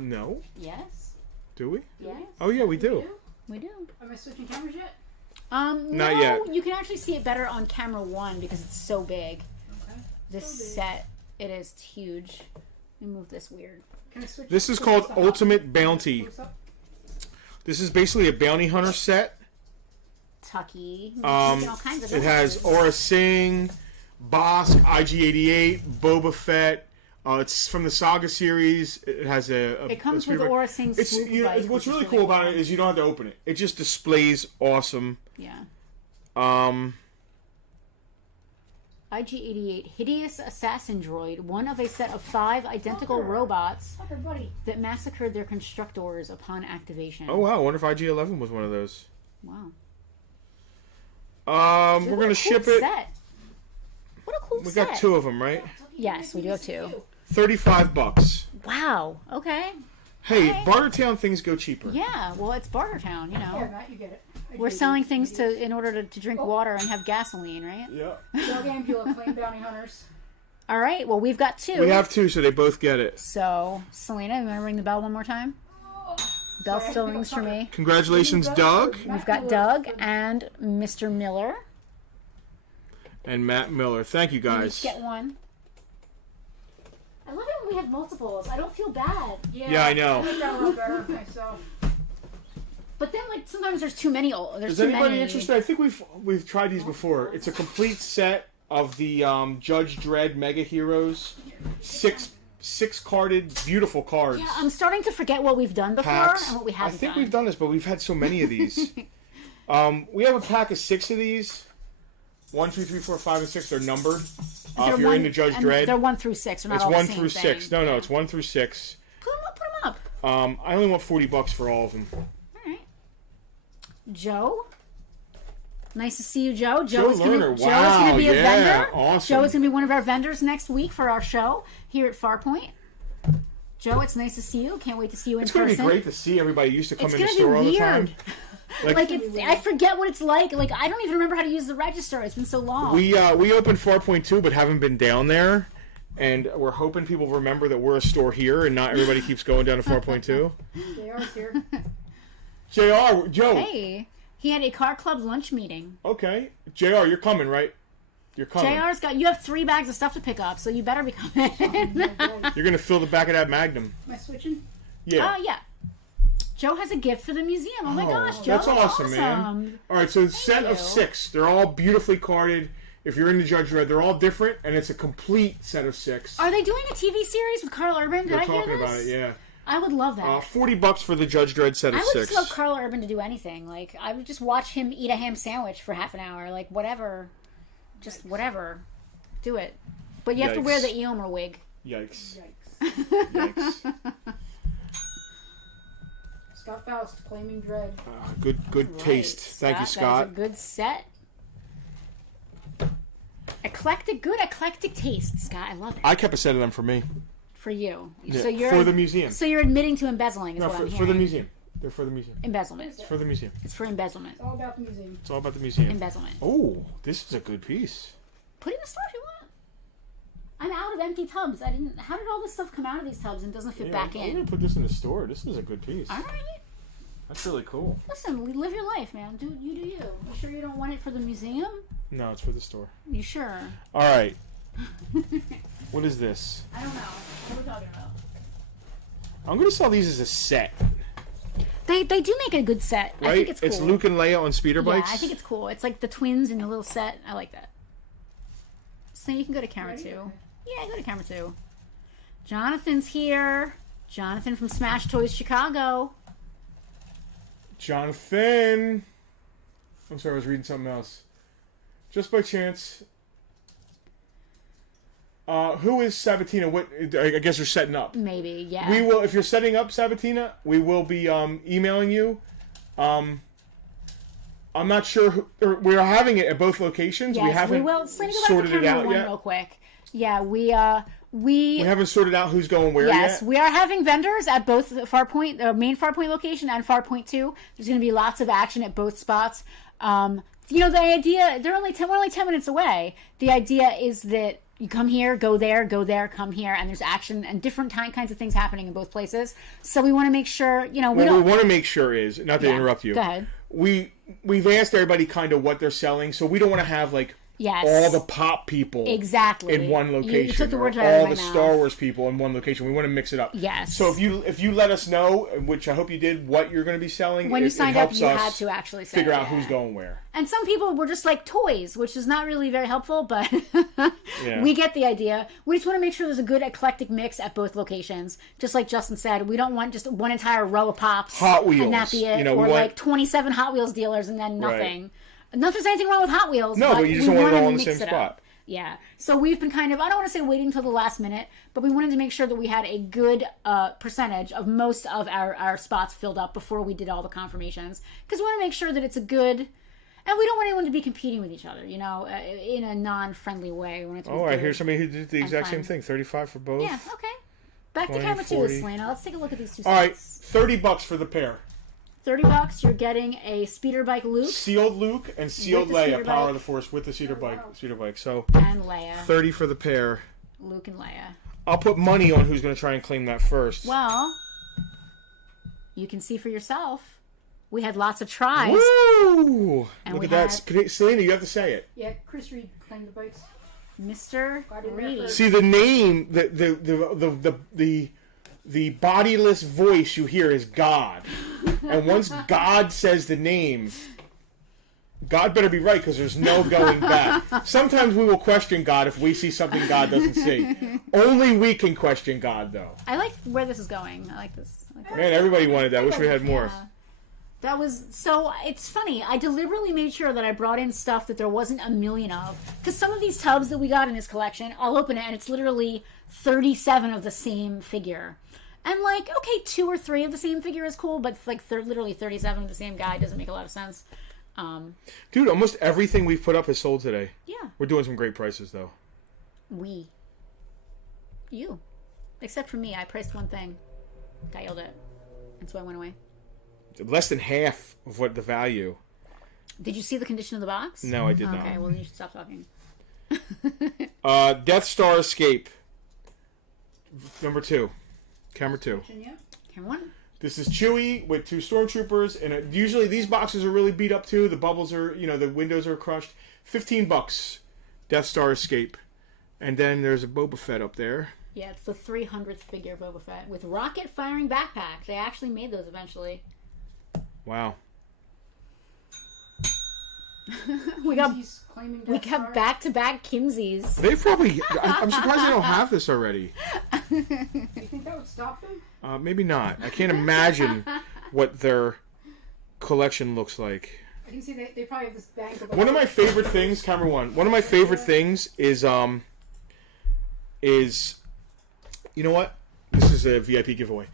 No, Yes. do we? Yes. Oh yeah, we do. We do. Am I switching cameras yet? Not yet. You can actually see it better on camera 1 because it's so big. Okay. This So big. set, it is huge. Let me move this weird. Can I switch? This is switch called this up? Ultimate Bounty. Close up? This is basically a bounty hunter set. Tucky. All kinds of It has numbers. Aura Singh, Bosk, IG-88, Boba Fett. It's from the Saga series. It has a It comes a with Aura Singh's It's swoop you know, bike, what's which is really cool about it is you don't have to open it. It just displays awesome. Yeah. Um, IG-88, hideous assassin droid, one of a set of 5 identical robots Tucker, buddy. that massacred their constructors upon activation. oh wow, I wonder if IG-11 was one of those. Wow. We're What gonna a ship cool it. Set. What a cool We set. got 2 of them, right? Yes, we do have 2. $35. Wow. Okay. Hey, Okay. Bartertown things go cheaper. Yeah. Well, it's Bartertown. You Yeah, know, Matt, you get it. we're selling things in order to drink water and have gasoline, right? Yeah. Dog Ambula, Flame Bounty Hunters. All right. Well, we've got 2. We have 2, so they both get it. So, Selena, you want to ring the bell one more time? Bell Sorry, still I think rings I'll for cover me. Congratulations, Doug We've got Doug and Mr. Miller. and Matt Miller. Thank you, Each guys. get one. I love it when we have multiples. I don't feel bad. Yeah, I know. I think that a little better myself. But then, like, sometimes there's too many. There's Is too anybody many. interested? I think we've tried these before. It's a complete set of the Judge Dredd Mega Heroes. Six carded, beautiful cards. Yeah, I'm starting to forget what we've done before Packs. and what we I haven't think done. we've done this, but we've had so many of these. We have a pack of 6 of these. 1, 2, 3, 4, 5, and 6. They're numbered. If you're into Judge Dredd, They're 1 through 6. They're not it's all 1 the same through thing. 6. No, it's 1 through 6. Put them up. I only want $40 for all of them. All right. Joe. Nice to see you, Joe. Joe is Lerner. going to be a Wow, vendor. yeah, awesome. Joe is going to be one of our vendors next week for our show here at Farpoint. Joe, it's nice to see you. Can't wait to see you in It's person. going to be great to see everybody who used to come It's in the gonna store be all the time. weird. Like I forget what it's like. Like I don't even remember how to use the register. It's been so long. We opened 4.2 but haven't been down there, and we're hoping people remember that we're a store here and not everybody keeps going down to 4.2. JR's here. JR, Joe. Hey, he had a car club lunch meeting. Okay. JR, you're coming, right? You're coming. JR's got. You have 3 bags of stuff to pick up, so you better be coming. You're going to fill the back of that Magnum. Am I switching? Yeah. Yeah. Joe has a gift for the museum. Oh my gosh, Joe. That's awesome, man. All right, so set of you. 6. They're all beautifully carded. If you're into Judge Dredd, they're all different, and it's a complete set of 6. Are they doing a TV series with Carl Urban? Did I hear this? They're talking about it, yeah. I would love that. $40 for the Judge Dredd set of 6. I would just love Carl Urban to do anything. Like, I would just watch him eat a ham sandwich for half an hour. Like, whatever. Just whatever. Do it. But you have to wear the Eomer wig. Yikes. Yikes. Scott Faust, Claiming Dread. Good Right. taste. Thank you, Scott. That is a good set. Good eclectic taste, Scott. I love it. I kept a set of them for me. For you. Yeah, So you're, for the museum. So you're admitting to embezzling is No, what I'm for hearing. the museum. They're for the museum. Embezzlement. It's for the museum. It's for embezzlement. It's all about the museum. It's all about the museum. Embezzlement. Oh, this is a good piece. Put it in the store if you want. I'm out of empty tubs. How did all this stuff come out of these tubs and doesn't fit back I'm in? going to put this in the store. This is a good piece. All right. That's really cool. Listen, live your life, man. Do you. You sure you don't want it for the museum? No, it's for the store. You sure? All right. What is this? I don't know. What are we talking about? I'm going to sell these as a set. They do make a good set. Right? I think it's cool. It's Luke and Leia on speeder bikes. Yeah, I think it's cool. It's like the twins in a little set. I like that. So you can go to camera 2. Yeah, go to camera 2. Jonathan's here. Jonathan from Smash Toys Chicago. Jonathan. I'm sorry, I was reading something else. Just by chance. Who is Sabatina? What? I guess you're setting up. Maybe, yeah. We will, if you're setting up Sabatina, we will be emailing you. I'm not sure. We're having it at both locations. Yes, we haven't we will. So let me go sorted back to it camera out 1 yet. real quick. Yeah, we haven't sorted out who's going where yet. Yes, we are having vendors at both the Farpoint, the main Farpoint location, and Farpoint 2. There's going to be lots of action at both spots. The idea, we're only 10 minutes away. The idea is that you come here, go there, come here, and there's action and different kinds of things happening in both places. So we want to make sure, What we want to make sure is, not to interrupt you. Go ahead. We've asked everybody kind of what they're selling, so we don't want to have like Yes. all the pop people exactly in one location. You took the words or right out of all my the mouth. Star Wars people in one location. We want to mix it up. Yes. So if you let us know, which I hope you did, what you're going to be selling, when you signed up, helps you us had to actually say figure out who's going where. And some people were just like toys, which is not really very helpful, but Yeah. we get the idea. We just want to make sure there's a good eclectic mix at both locations. Just like Justin said, we don't want just one entire row of pops. Hot Wheels. And that be it. We Or want 27 Hot Wheels dealers and then nothing. Right. Not that there's anything wrong with Hot Wheels. No, but you just don't want it all in the same mix it spot. up. Yeah. So we've been kind of, I don't want to say waiting until the last minute, but we wanted to make sure that we had a good percentage of most of our spots filled up before we did all the confirmations. Because we want to make sure that it's a good, and we don't want anyone to be competing with each other, in a non-friendly way. We want it to be I good hear somebody who did the exact fun. same thing. 35 for both. Yeah, okay. Back to 20, camera 2, 40. Selena. Let's take a look at these two All right, sets. $30 for the pair. $30, you're getting a speeder bike Luke Sealed Luke and sealed With the speeder Leia, Power bike. of the Force with the speeder bike. So and Leia. 30 for the pair. Luke and Leia. I'll put money on who's going to try and claim that first. Well, you can see for yourself. We had lots of tries. Woo! And Look we at that, had- Selena. You have to say it. Yeah, Chris Reed claimed the bikes. Mr. Got in there Reed. first. See the name, the bodiless voice you hear is God, and once God says the name, God better be right because there's no going back. Sometimes we will question God if we see something God doesn't see. Only we can question God, though. I like where this is going. I like this. Man, everybody wanted that. Wish we had more. Yeah. That was so. It's funny. I deliberately made sure that I brought in stuff that there wasn't a million of. Because some of these tubs that we got in this collection, I'll open it and it's literally 37 of the same figure. And like, okay, 2 or 3 of the same figure is cool, but like literally 37 of the same guy doesn't make a lot of sense. Dude, almost everything we've put up has sold today. Yeah. We're doing some great prices, though. You. Except for me, I priced one thing. Guy yelled it. And so I went away. Less than half of what the value. Did you see the condition of the box? No, I did not. Okay, well then you should stop talking. Death Star Escape. Number 2. Camera 2. Camera 1. This is Chewie with 2 stormtroopers, and usually these boxes are really beat up too. The bubbles are, the windows are crushed. $15. Death Star Escape, and then there's a Boba Fett up there. Yeah, it's the 300th figure of Boba Fett with rocket firing backpack. They actually made those eventually. Wow. We got claiming back-to-back Kimsies. They probably... I'm surprised they don't have this already. You think that would stop them? Maybe not. I can't imagine what their collection looks like. I can see they probably have this bank of... One of my favorite things, camera one. One of my favorite things is you know what? This is a VIP giveaway.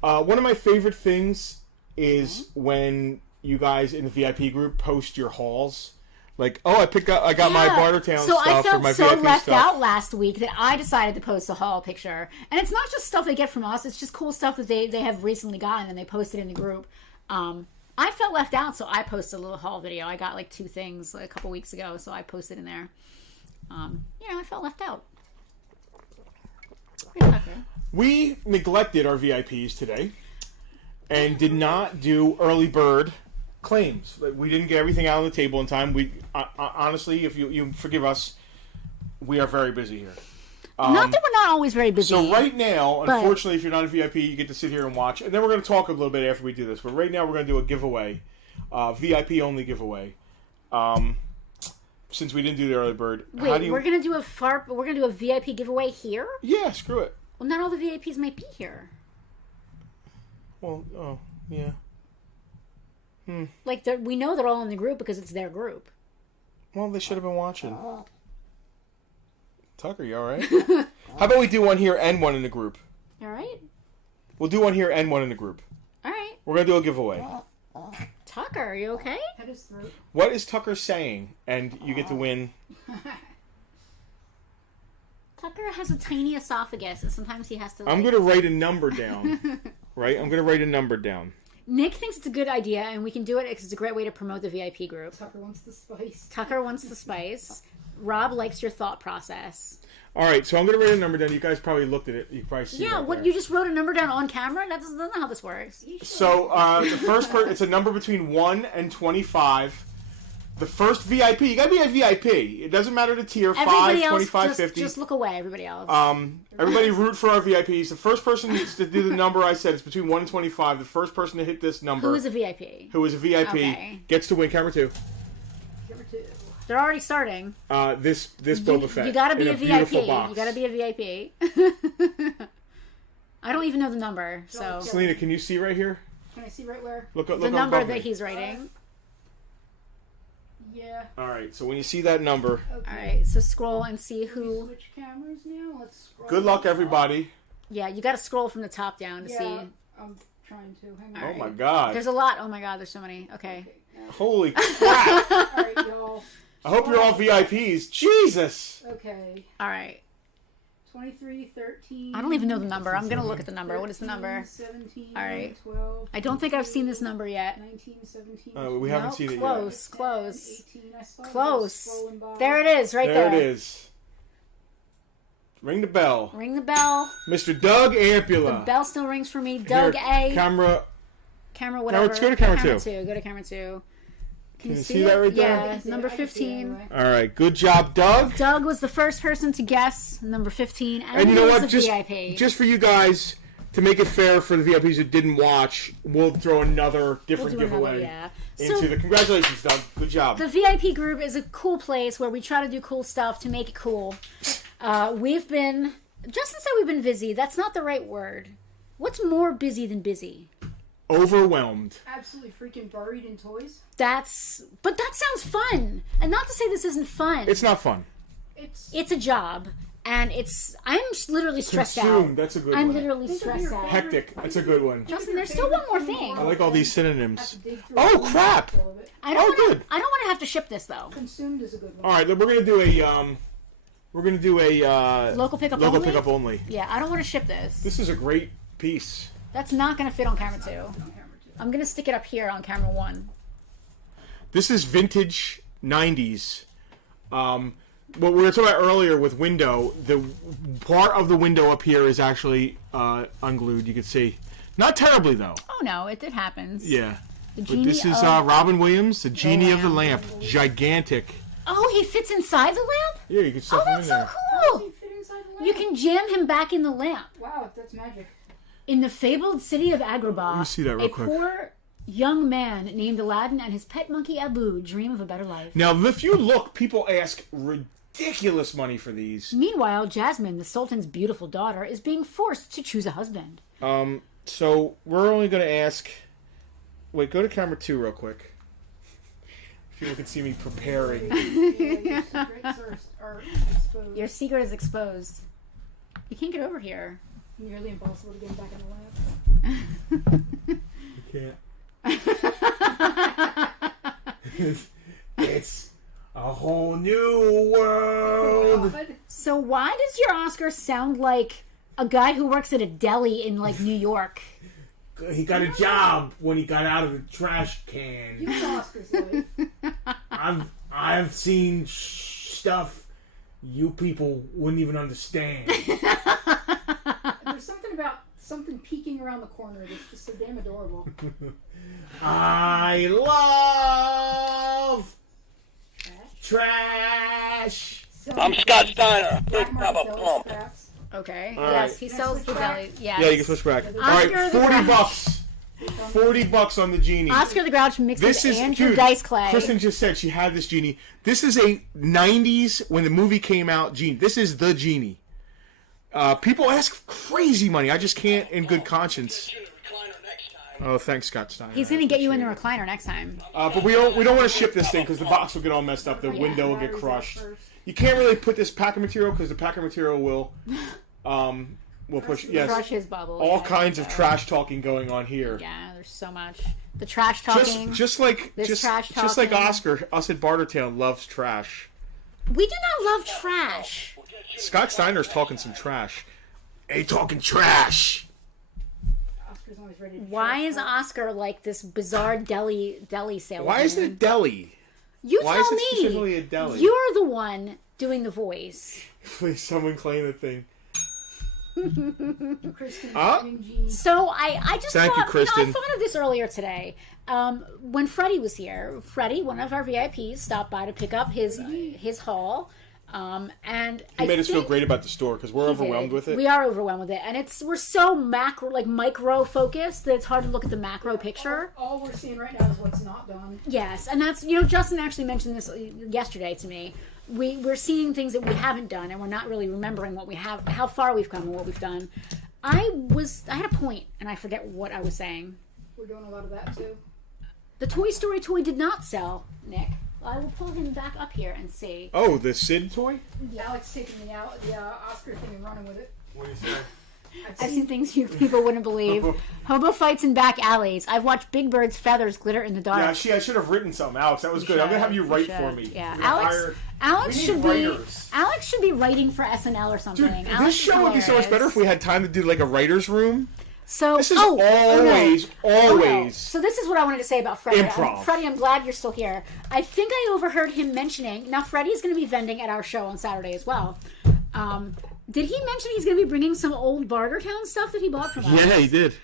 One of my favorite things is when you guys in the VIP group post your hauls. Like, oh, I got my Bartertown stuff for my VIP stuff. So I felt so left out last week that I decided to post a haul picture. And it's not just stuff they get from us. It's just cool stuff that they have recently gotten and they posted in the group. I felt left out, so I posted a little haul video. I got like 2 things a couple weeks ago, so I posted in there. I felt left out. We neglected our VIPs today and did not do early bird claims. We didn't get everything out on the table in time. We honestly, if you forgive us, we are very busy here. Not that we're not always very busy. So right now, unfortunately, if you're not a VIP, you get to sit here and watch. And then we're going to talk a little bit after we do this. But right now, we're going to do a giveaway, VIP only giveaway. Since we didn't do the early bird, wait, we're going to do a VIP giveaway here? Yeah, screw it. Well, not all the VIPs might be here. Well, oh yeah. Like we know they're all in the group because it's their group. Well, they should have been watching. Tucker, you all right? How about we do one here and one in the group? All right. We'll do one here and one in the group. All right. We're going to do a giveaway. Tucker, are you okay? Cut his throat. What is Tucker saying? And you get to win. Tucker has a tiny esophagus, and sometimes he has to... I'm going to write a number down. Right? I'm going to write a number down. Nick thinks it's a good idea, and we can do it because it's a great way to promote the VIP group. Tucker wants the spice. Tucker wants the spice. Rob likes your thought process. All right, so I'm going to write a number down. You guys probably looked at it. You probably see it. Yeah, right there. You just wrote a number down on camera? That's not how this works. So the first it's a number between 1 and 25. The first VIP, you got to be a VIP. It doesn't matter the tier, Everybody 5, 25, else, 50. Just look away, everybody else. Everybody root for our VIPs. The first person needs to do the number I said. It's between 1 and 25. The first person to hit this number. Who is a VIP? Okay. Gets to win camera 2. Camera 2. They're already starting. This Boba Fett. You gotta be a VIP. Box. You gotta be a VIP. I don't even know the number, so... Selena, can you see right here? Can I see right where? Look the number that he's writing. Yeah. All right, so when you see that number... Okay. All right, so scroll and see who... Switch cameras now. Let's scroll. Good luck, everybody. Yeah, you gotta scroll from the top down to see... I'm trying to. Hang on. Oh, my God. There's a lot. Oh, my God, there's so many. Okay. Holy crap. All right, y'all. I hope you're all VIPs. Jesus. Okay. All right. 23, 13. I don't even know the number. I'm going to look at the number. 13, what is the number? 17, all right. 12. I don't think I've seen this number yet. 19, 17. We haven't seen it yet. Close. 18, I saw close. There it is, right there. There it is. Ring the bell. Ring the bell. Mr. Doug Ampula. The bell still rings for me. Doug A. Camera whatever. Go to camera 2. Go to camera 2. Can you see that right there? Yeah, number 15. All right, good job, Doug. Doug was the first person to guess number 15, and you know what? VIP. Just for you guys, to make it fair for the VIPs who didn't watch, we'll throw another different giveaway into the... Congratulations, Doug. Good job. The VIP group is a cool place where we try to do cool stuff to make it cool. We've been... Justin said we've been busy. That's not the right word. What's more busy than busy? Overwhelmed. Absolutely freaking buried in toys. But that sounds fun. And not to say this isn't fun. It's not fun. It's a job. And I'm literally stressed out. That's a good one. I'm literally stressed out. Hectic. That's a good one. Justin, there's still one more thing. I like all these synonyms. Oh, crap. Good. I don't want to have to ship this, though. Consumed is a good one. All right, we're going to do a... local pickup only? Yeah, I don't want to ship this. This is a great piece. That's not going to fit on camera 2. I'm going to stick it up here on camera 1. This is vintage 90s. What we were talking about earlier with window, the part of the window up here is actually unglued. You can see. Not terribly, though. Oh, no, it happens. Yeah. But this is Robin Williams, the Genie of the Lamp. Gigantic. Oh, he fits inside the lamp? Yeah, you can stuff him in there. Oh, that's so cool. You can jam him back in the lamp. Wow, that's magic. In the fabled city of Agrabah, Let me see that real quick. poor young man named Aladdin and his pet monkey Abu dream of a better life. Now, if you look, people ask ridiculous money for these. Meanwhile, Jasmine, the Sultan's beautiful daughter, is being forced to choose a husband. So we're only going to ask... Wait, go to camera 2 real quick. If you can see me preparing. Your secret is exposed. You can't get over here. Nearly impossible to get back in the lab. You can't. It's a whole new world. So why does your Oscar sound like a guy who works at a deli in, like, New York? He got a job when he got out of the trash can. You know Oscar's life. I've seen stuff you people wouldn't even understand. There's something about something peeking around the corner that's just so damn adorable. I love trash. I'm Scott Steiner, Big Papa Plump. Okay. All yes, right. he sells the deli. Yes. Yeah, you can switch back. All right, Oscar the $40. $40 on the genie. Oscar the Grouch mixed This with is Andrew dude, Dice Clay. Kristen just said she had this genie. This is a 90s when the movie came out genie. This is the genie. People ask crazy money. I just can't in good conscience. Oh, thanks, Scott Steiner. He's going to get you in the recliner next time. But we don't want to ship this thing because the box will get all messed up. The window will get crushed. You can't really put this packing material because the packing material will push. Yes, Crush his bubble. all kinds of trash talking going on here. Yeah, there's so much. The trash talking. Just like trash just like talking. Oscar, us at Bartertown loves trash. We do not love trash. Scott Steiner's talking some trash. Hey, talking trash. Oscar's always ready to Why is Oscar like this bizarre deli salesman? Why is it a deli? You Why tell is it me. specifically a deli? You're the one doing the voice. Please, someone claim the thing. Kristen, So I just Thank you, thought, Kristen. I thought of this earlier today. When Freddie was here, Freddie, one of our VIPs, stopped by to pick up his haul. And He made us feel great about the store because we're overwhelmed with it. We are overwhelmed with it, and we're so micro focused that it's hard to look at the macro picture. all we're seeing right now is what's not done. Yes, and that's Justin actually mentioned this yesterday to me. We're seeing things that we haven't done, and we're not really remembering what we have, how far we've come, and what we've done. I had a point, and I forget what I was saying. We're doing a lot of that too. The Toy Story toy did not sell, Nick. I will pull him back up here and see. Oh, the Sid toy? Alex taking the Oscar thing and running with it. What do you say? I've seen things you people wouldn't believe. Hobo fights in back alleys. I've watched Big Bird's feathers glitter in the dark. Yeah, I should have written something, Alex. That was good. I'm gonna have you write for me. Yeah, Alex Alex we should need be. writers. Alex should be writing for SNL or something. Dude, Alex this show would be so much better if we had time to do like a writer's room. So This is always. always. So this is what I wanted to say about Freddie. Improv. Freddie, I'm glad you're still here. I think I overheard him mentioning. Now Freddie's going to be vending at our show on Saturday as well. Did he mention he's going to be bringing some old Bartertown stuff that he bought from us? Yeah, he did.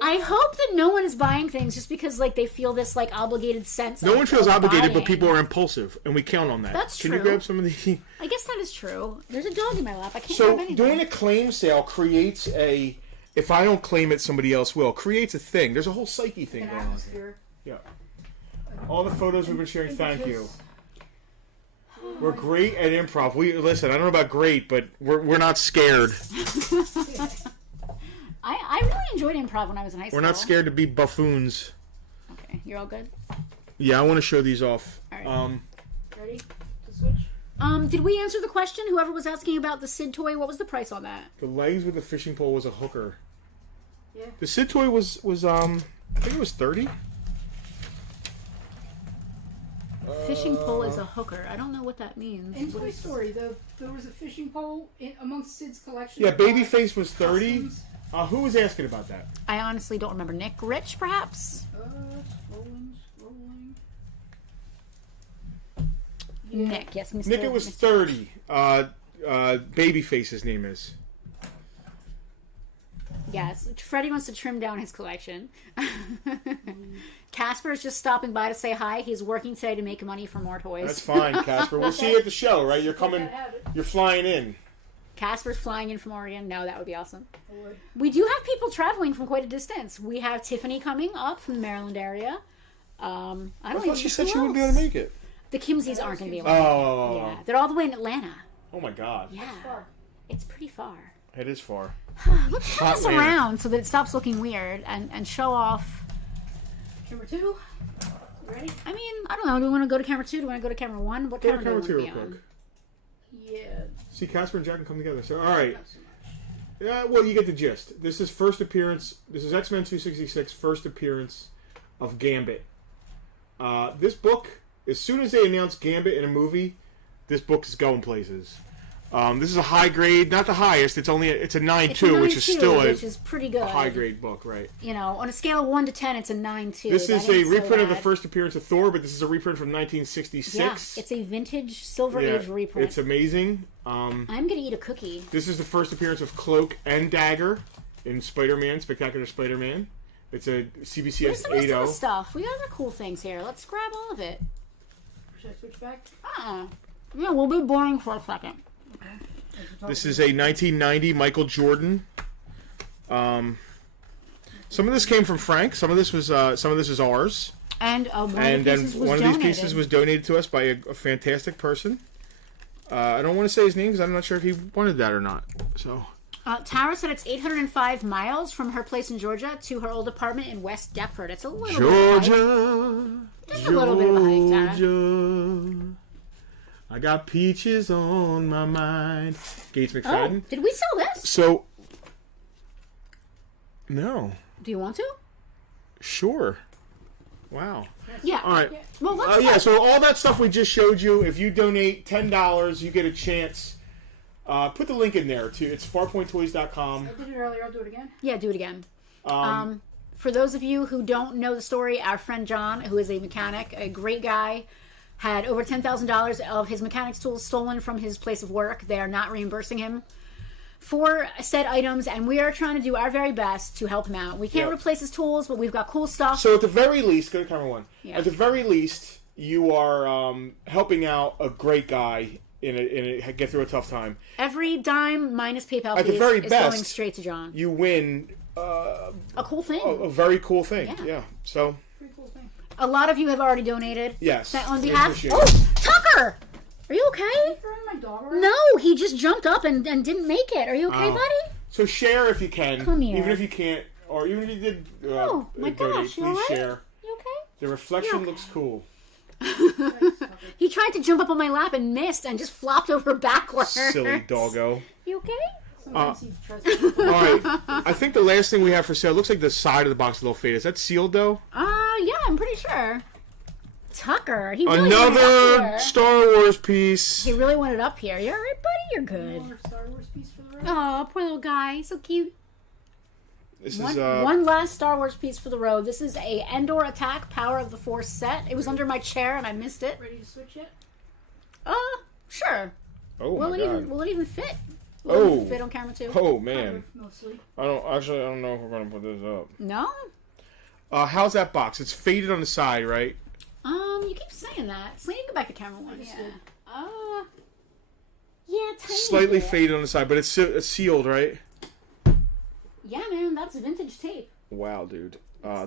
I hope that no one is buying things just because like they feel this like obligated sense. No one feels obligated, but buying. people are impulsive, and we count on that. That's Can true. you grab some of the? I guess that is true. There's a dog in my lap. I can't So grab anything. doing a claim sale creates a. If I don't claim it, somebody else will. Creates a thing. There's a whole psyche thing An going on. atmosphere. Yeah. All the photos we've been sharing. Thank you. We're great at improv. We listen. I don't know about great, but we're not scared. I really enjoyed improv when I was in high school. We're not scared to be buffoons. Okay, you're all good. Yeah, I want to show these off. All right. Ready to switch? Did we answer the question? Whoever was asking about the Sid toy, what was the price on that? The legs with the fishing pole was a hooker. Yeah. The Sid toy was I think it was 30. Fishing pole is a hooker. I don't know what that means. In Toy Story, there was a fishing pole amongst Sid's collection. Yeah, of Babyface was 30. costumes. Who was asking about that? I honestly don't remember. Nick Rich, perhaps? Scrolling. Nick, yes, Mr. Nick, it was Mr. 30. Babyface's name is. Yes, Freddie wants to trim down his collection. Casper is just stopping by to say hi. He's working today to make money for more toys. That's fine, Casper. We'll see you at the show, right? You're coming. You're flying in. Casper's flying in from Oregon. No, that would be awesome. I would. We do have people traveling from quite a distance. We have Tiffany coming up from the Maryland area. I thought she said she wouldn't be able to make it. The Kimseys aren't going to be able to. Oh. Yeah, they're all the way in Atlanta. Oh my God. Yeah, Far. it's pretty far. It is far. Let's turn this Atlanta. around so that it stops looking weird and show off. Camera 2. Ready? I mean, I don't know. Do we want to go to camera 2? Do we want to go to camera 1? What Go to camera camera do 2 we real want to quick. be on? Yeah. See, Casper and Jack can come together. So, all right. Not so much. Yeah, well, you get the gist. This is first appearance. This is X-Men 266, first appearance of Gambit. This book, as soon as they announce Gambit in a movie, this book is going places. This is a high grade, not the highest. It's a 9.2, which is still which is pretty good. a high grade book, right? You know, on a scale of 1 to 10, it's a 9.2. This is That a ain't so reprint of the bad. first appearance of Thor, but this is a reprint from 1966. Yeah, it's a vintage Silver Yeah, Age reprint. it's amazing. I'm gonna eat a cookie. This is the first appearance of Cloak and Dagger in Spider-Man, Spectacular Spider-Man. It's a There's CBCS some rest of the 8.0. stuff. We got other cool things here. Let's grab all of it. Should I switch back? Yeah, we'll be boring for a second. This is a 1990 Michael Jordan. Some of this came from Frank. Some of this is ours. And one And of the then pieces was one of donated. these pieces was donated to us by a fantastic person. I don't want to say his name because I'm not sure if he wanted that or not. So Tara said it's 805 miles from her place in Georgia to her old apartment in West Deptford. It's a little bit of a hike. Georgia, Just a little bit of a hike, Tara. Georgia, I got peaches on my mind. Gates Oh, McFadden. did we sell this? So, no, Do you want to? sure. Wow. Yeah. All right. Well, let's Yeah, so all that stuff we just showed you, if you donate $10, you get a chance. Put the link in there, too. It's farpointtoys.com. I did it earlier. I'll do it again. Yeah, do it again. For those of you who don't know the story, our friend John, who is a mechanic, a great guy, had over $10,000 of his mechanics tools stolen from his place of work. They are not reimbursing him for said items, and we are trying to do our very best to help him out. We can't Yep. replace his tools, but we've got cool stuff. So at the very least, go to camera 1. Yeah. At the very least, you are helping out a great guy in a get through a tough time. Every dime minus PayPal At the fees very is best, going straight to John. You win A cool thing. a very cool thing. Yeah. Yeah. So Pretty cool thing. A lot of you have already donated. yes. That on we behalf. appreciate Oh, it. Tucker! Are you okay? Throwing my dog around? No, he just jumped up and didn't make it. Are you okay, Oh. buddy? So share if you can. Come here. Even if you can't, or even if you did. Oh, my donate, gosh, you please alright? share. You okay? The reflection You okay? looks cool. He tried to jump up on my lap and missed and just flopped over backwards. Silly doggo. You okay? Sometimes he tries to. All right. I think the last thing we have for sale looks like the side of the box is a little faded. Is that sealed though? Yeah, I'm pretty sure. Tucker, he really wanted up Another here. Star Wars piece. He really wanted up here. You alright, buddy? You're good. Another Star Wars piece for the road. Oh, poor little guy. So cute. This One, is one last Star Wars piece for the road. This is a Endor Attack Power of the Force set. It was under my chair and I missed it. Ready to switch yet? Sure. Oh Will my it god. even fit? Will it Oh. even fit on camera too? Oh man. Mostly. I don't know if we're gonna put this up. No. How's that box? It's faded on the side, right? You keep saying that. So you can go back to camera one. Just Yeah. did. Yeah, tiny Slightly bit. faded on the side, but it's sealed, right? Yeah, man, that's vintage tape. Wow, dude.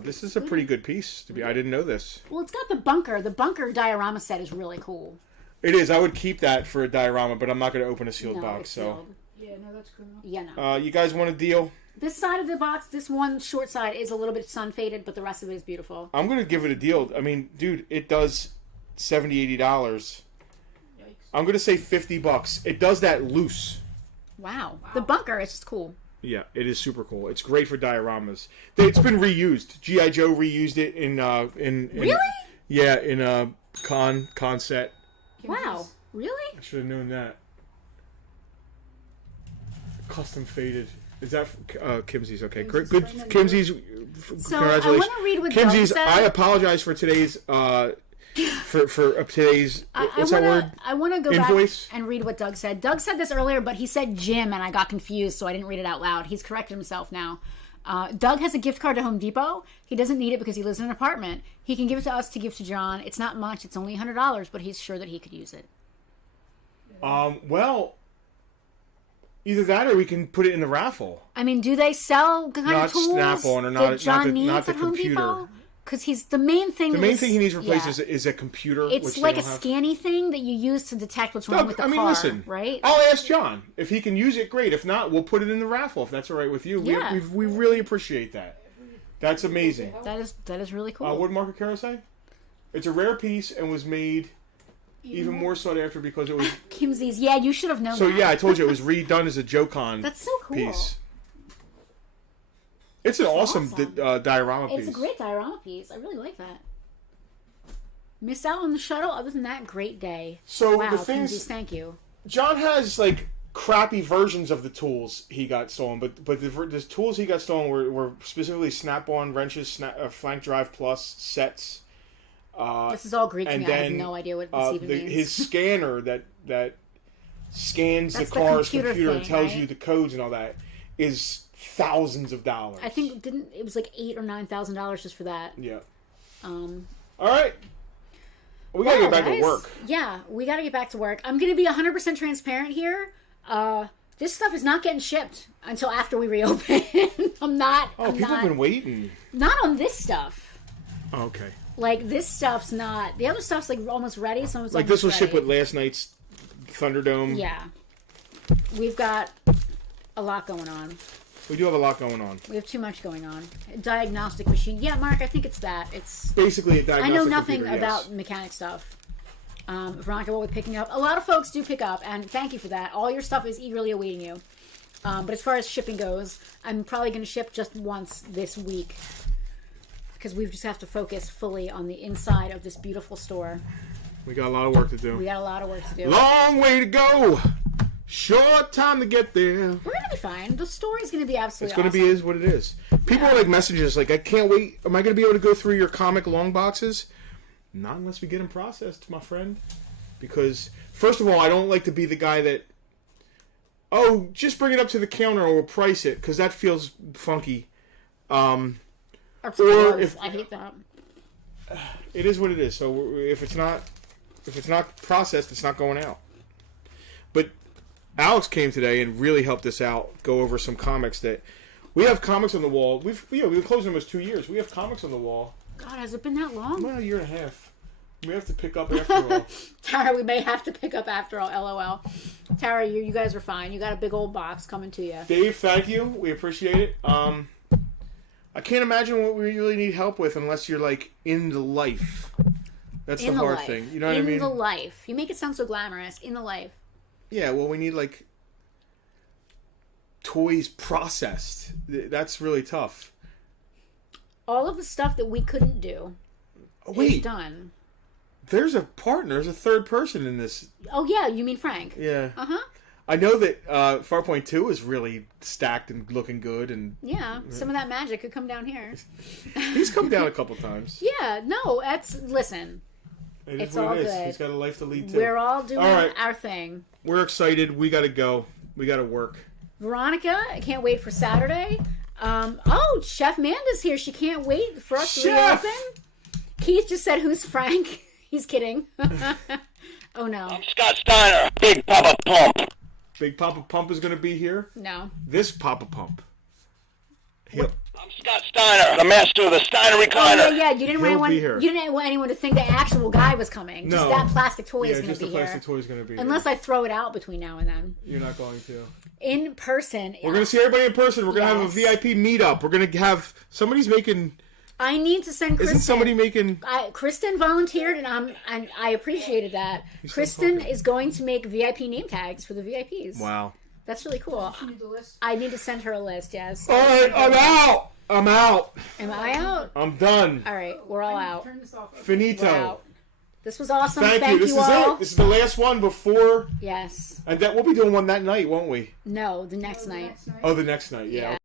This is a pretty good piece. I didn't know this. Well, it's got the bunker. The bunker diorama set is really cool. It is. I would keep that for a diorama, but I'm not going to open a sealed No, box. it's So, sealed. Yeah, no, that's criminal. Yeah, no. you guys want a deal? This side of the box, this one short side, is a little bit sun faded, but the rest of it is beautiful. I'm going to give it a deal. I mean, dude, it does $70, $80. Yikes. I'm going to say $50. It does that loose. Wow. The bunker is just cool. Yeah, it is super cool. It's great for dioramas. It's been reused. G.I. Joe reused it in Really? Yeah, in a con set. Wow. Really? I should have known that. Custom faded. Is that Kimsey's? Okay, great. Good. Kimsey's. So, Congratulations. I want to read what Doug Kimsey's. said. I apologize for today's. For today's. What's that word? I want to go Invoice? back and read what Doug said. Doug said this earlier, but he said Jim, and I got confused, so I didn't read it out loud. He's corrected himself now. Doug has a gift card to Home Depot. He doesn't need it because he lives in an apartment. He can give it to us to give to John. It's not much. It's only $100, but he's sure that he could use it. Well, Either that, or we can put it in the raffle. I mean, do they sell kind Not of tools Snap-on, or that John needs not the at Home computer. Depot? Because he's the main thing. The main thing he needs replaced yeah. is a computer. It's which like they a don't have. scanny thing that you use to detect what's wrong with the car. Listen, right? I'll ask John if he can use it. Great. If not, we'll put it in the raffle. If that's all right with you. Yeah. We really appreciate that. That's amazing. That is really cool. What did Marco Caro say? It's a rare piece and was made even more sought after because it was. Kimsey's. Yeah, you should have known. So that. yeah, I told you it was redone as a Joe-Con. That's so cool. Piece. It's an awesome diorama piece. It's a great diorama piece. I really like that. Missed out on the shuttle. Other than that, great day. So wow, the things. Kimsey, thank you. John has like crappy versions of the tools he got stolen, but the tools he got stolen were specifically Snap-on wrenches, Flank Drive Plus sets. This is all Greek to and me. then, I have no idea what this even means. His scanner that scans That's the car's the computer and thing, tells right? you the codes and all that is thousands of dollars. I think it was like $8,000 or $9,000 just for that. Yeah. All right. We gotta get back to work. Yeah, we gotta get back to work. I'm gonna be 100% transparent here. This stuff is not getting shipped until after we reopen. People have been waiting. Not on this stuff. Oh, okay. Like, this stuff's not. The other stuff's like almost ready. So it's like this will ship with last night's Thunderdome. Yeah. We've got a lot going on. We do have a lot going on. We have too much going on. Diagnostic machine. Yeah, Mark, I think it's that. It's basically a diagnostic I know nothing computer, about yes. mechanic stuff. Veronica, what we're picking up. A lot of folks do pick up, and thank you for that. All your stuff is eagerly awaiting you. But as far as shipping goes, I'm probably going to ship just once this week. Because we just have to focus fully on the inside of this beautiful store. We got a lot of work to do. We got a lot of work to do. Long way to go. Short time to get there. We're going to be fine. The story's going to be absolutely awesome. It's going to be is what it is. People are like messaging us like, I can't wait. Am I going to be able to go through your comic long boxes? Not unless we get them processed, my friend. Because, first of all, I don't like to be the guy that, oh, just bring it up to the counter and we'll price it. Because that feels funky. Or if I hate that. It is what it is. So if it's not processed, it's not going out. But Alex came today and really helped us out. Go over some comics that we have comics on the wall. We've been closing almost 2 years. We have comics on the wall. God, has it been that long? Well, a year and a half. We have to pick up after all. Tara, we may have to pick up after all. LOL. Tara, you guys are fine. You got a big old box coming to you. Dave, thank you. We appreciate it. I can't imagine what we really need help with unless you're like in the life. That's the hard thing. You know what I mean? In the life. You make it sound so glamorous. In the life. Yeah, well, we need like toys processed. That's really tough. All of the stuff that we couldn't do is done. There's a partner. There's a third person in this. Oh, yeah. You mean Frank? Yeah. Uh-huh. I know that Farpoint 2 is really stacked and looking good. And yeah, some of that magic could come down here. He's come down a couple times. Yeah, no, listen. It's all good. He's got a life to lead too. We're all doing our thing. We're excited. We got to go. We got to work. Veronica, I can't wait for Saturday. Chef Manda's here. She can't wait for us to reopen. Keith just said, "Who's Frank?" He's kidding. Oh no. I'm Scott Steiner, Big Papa Pump. Big Papa Pump is going to be here. No. This Papa Pump. I'm Scott Steiner, the master of the Steiner recliner. Oh, yeah. You didn't want anyone to think the actual guy was coming. No. Just that plastic toy is going to be here. just the plastic toy is going to be Unless I throw it out between now and then. You're not going to. In person. We're going to see everybody in person. We're going to have a VIP meetup. We're going to have... Somebody's making... I need to send Kristen. Isn't somebody making... Kristen volunteered, and I appreciated that. Kristen is going to make VIP name tags for the VIPs. Wow. That's really cool. I need to send her a list, yes. All right, I'm out. I'm out. Am I out? I'm done. All right, we're all out. Turn this off. Finito. We're out. This was awesome. Thank you. This is all. it. This is the last one before... Yes. And we'll be doing one that night, won't we? No, the next night. Oh, the next night. Yeah.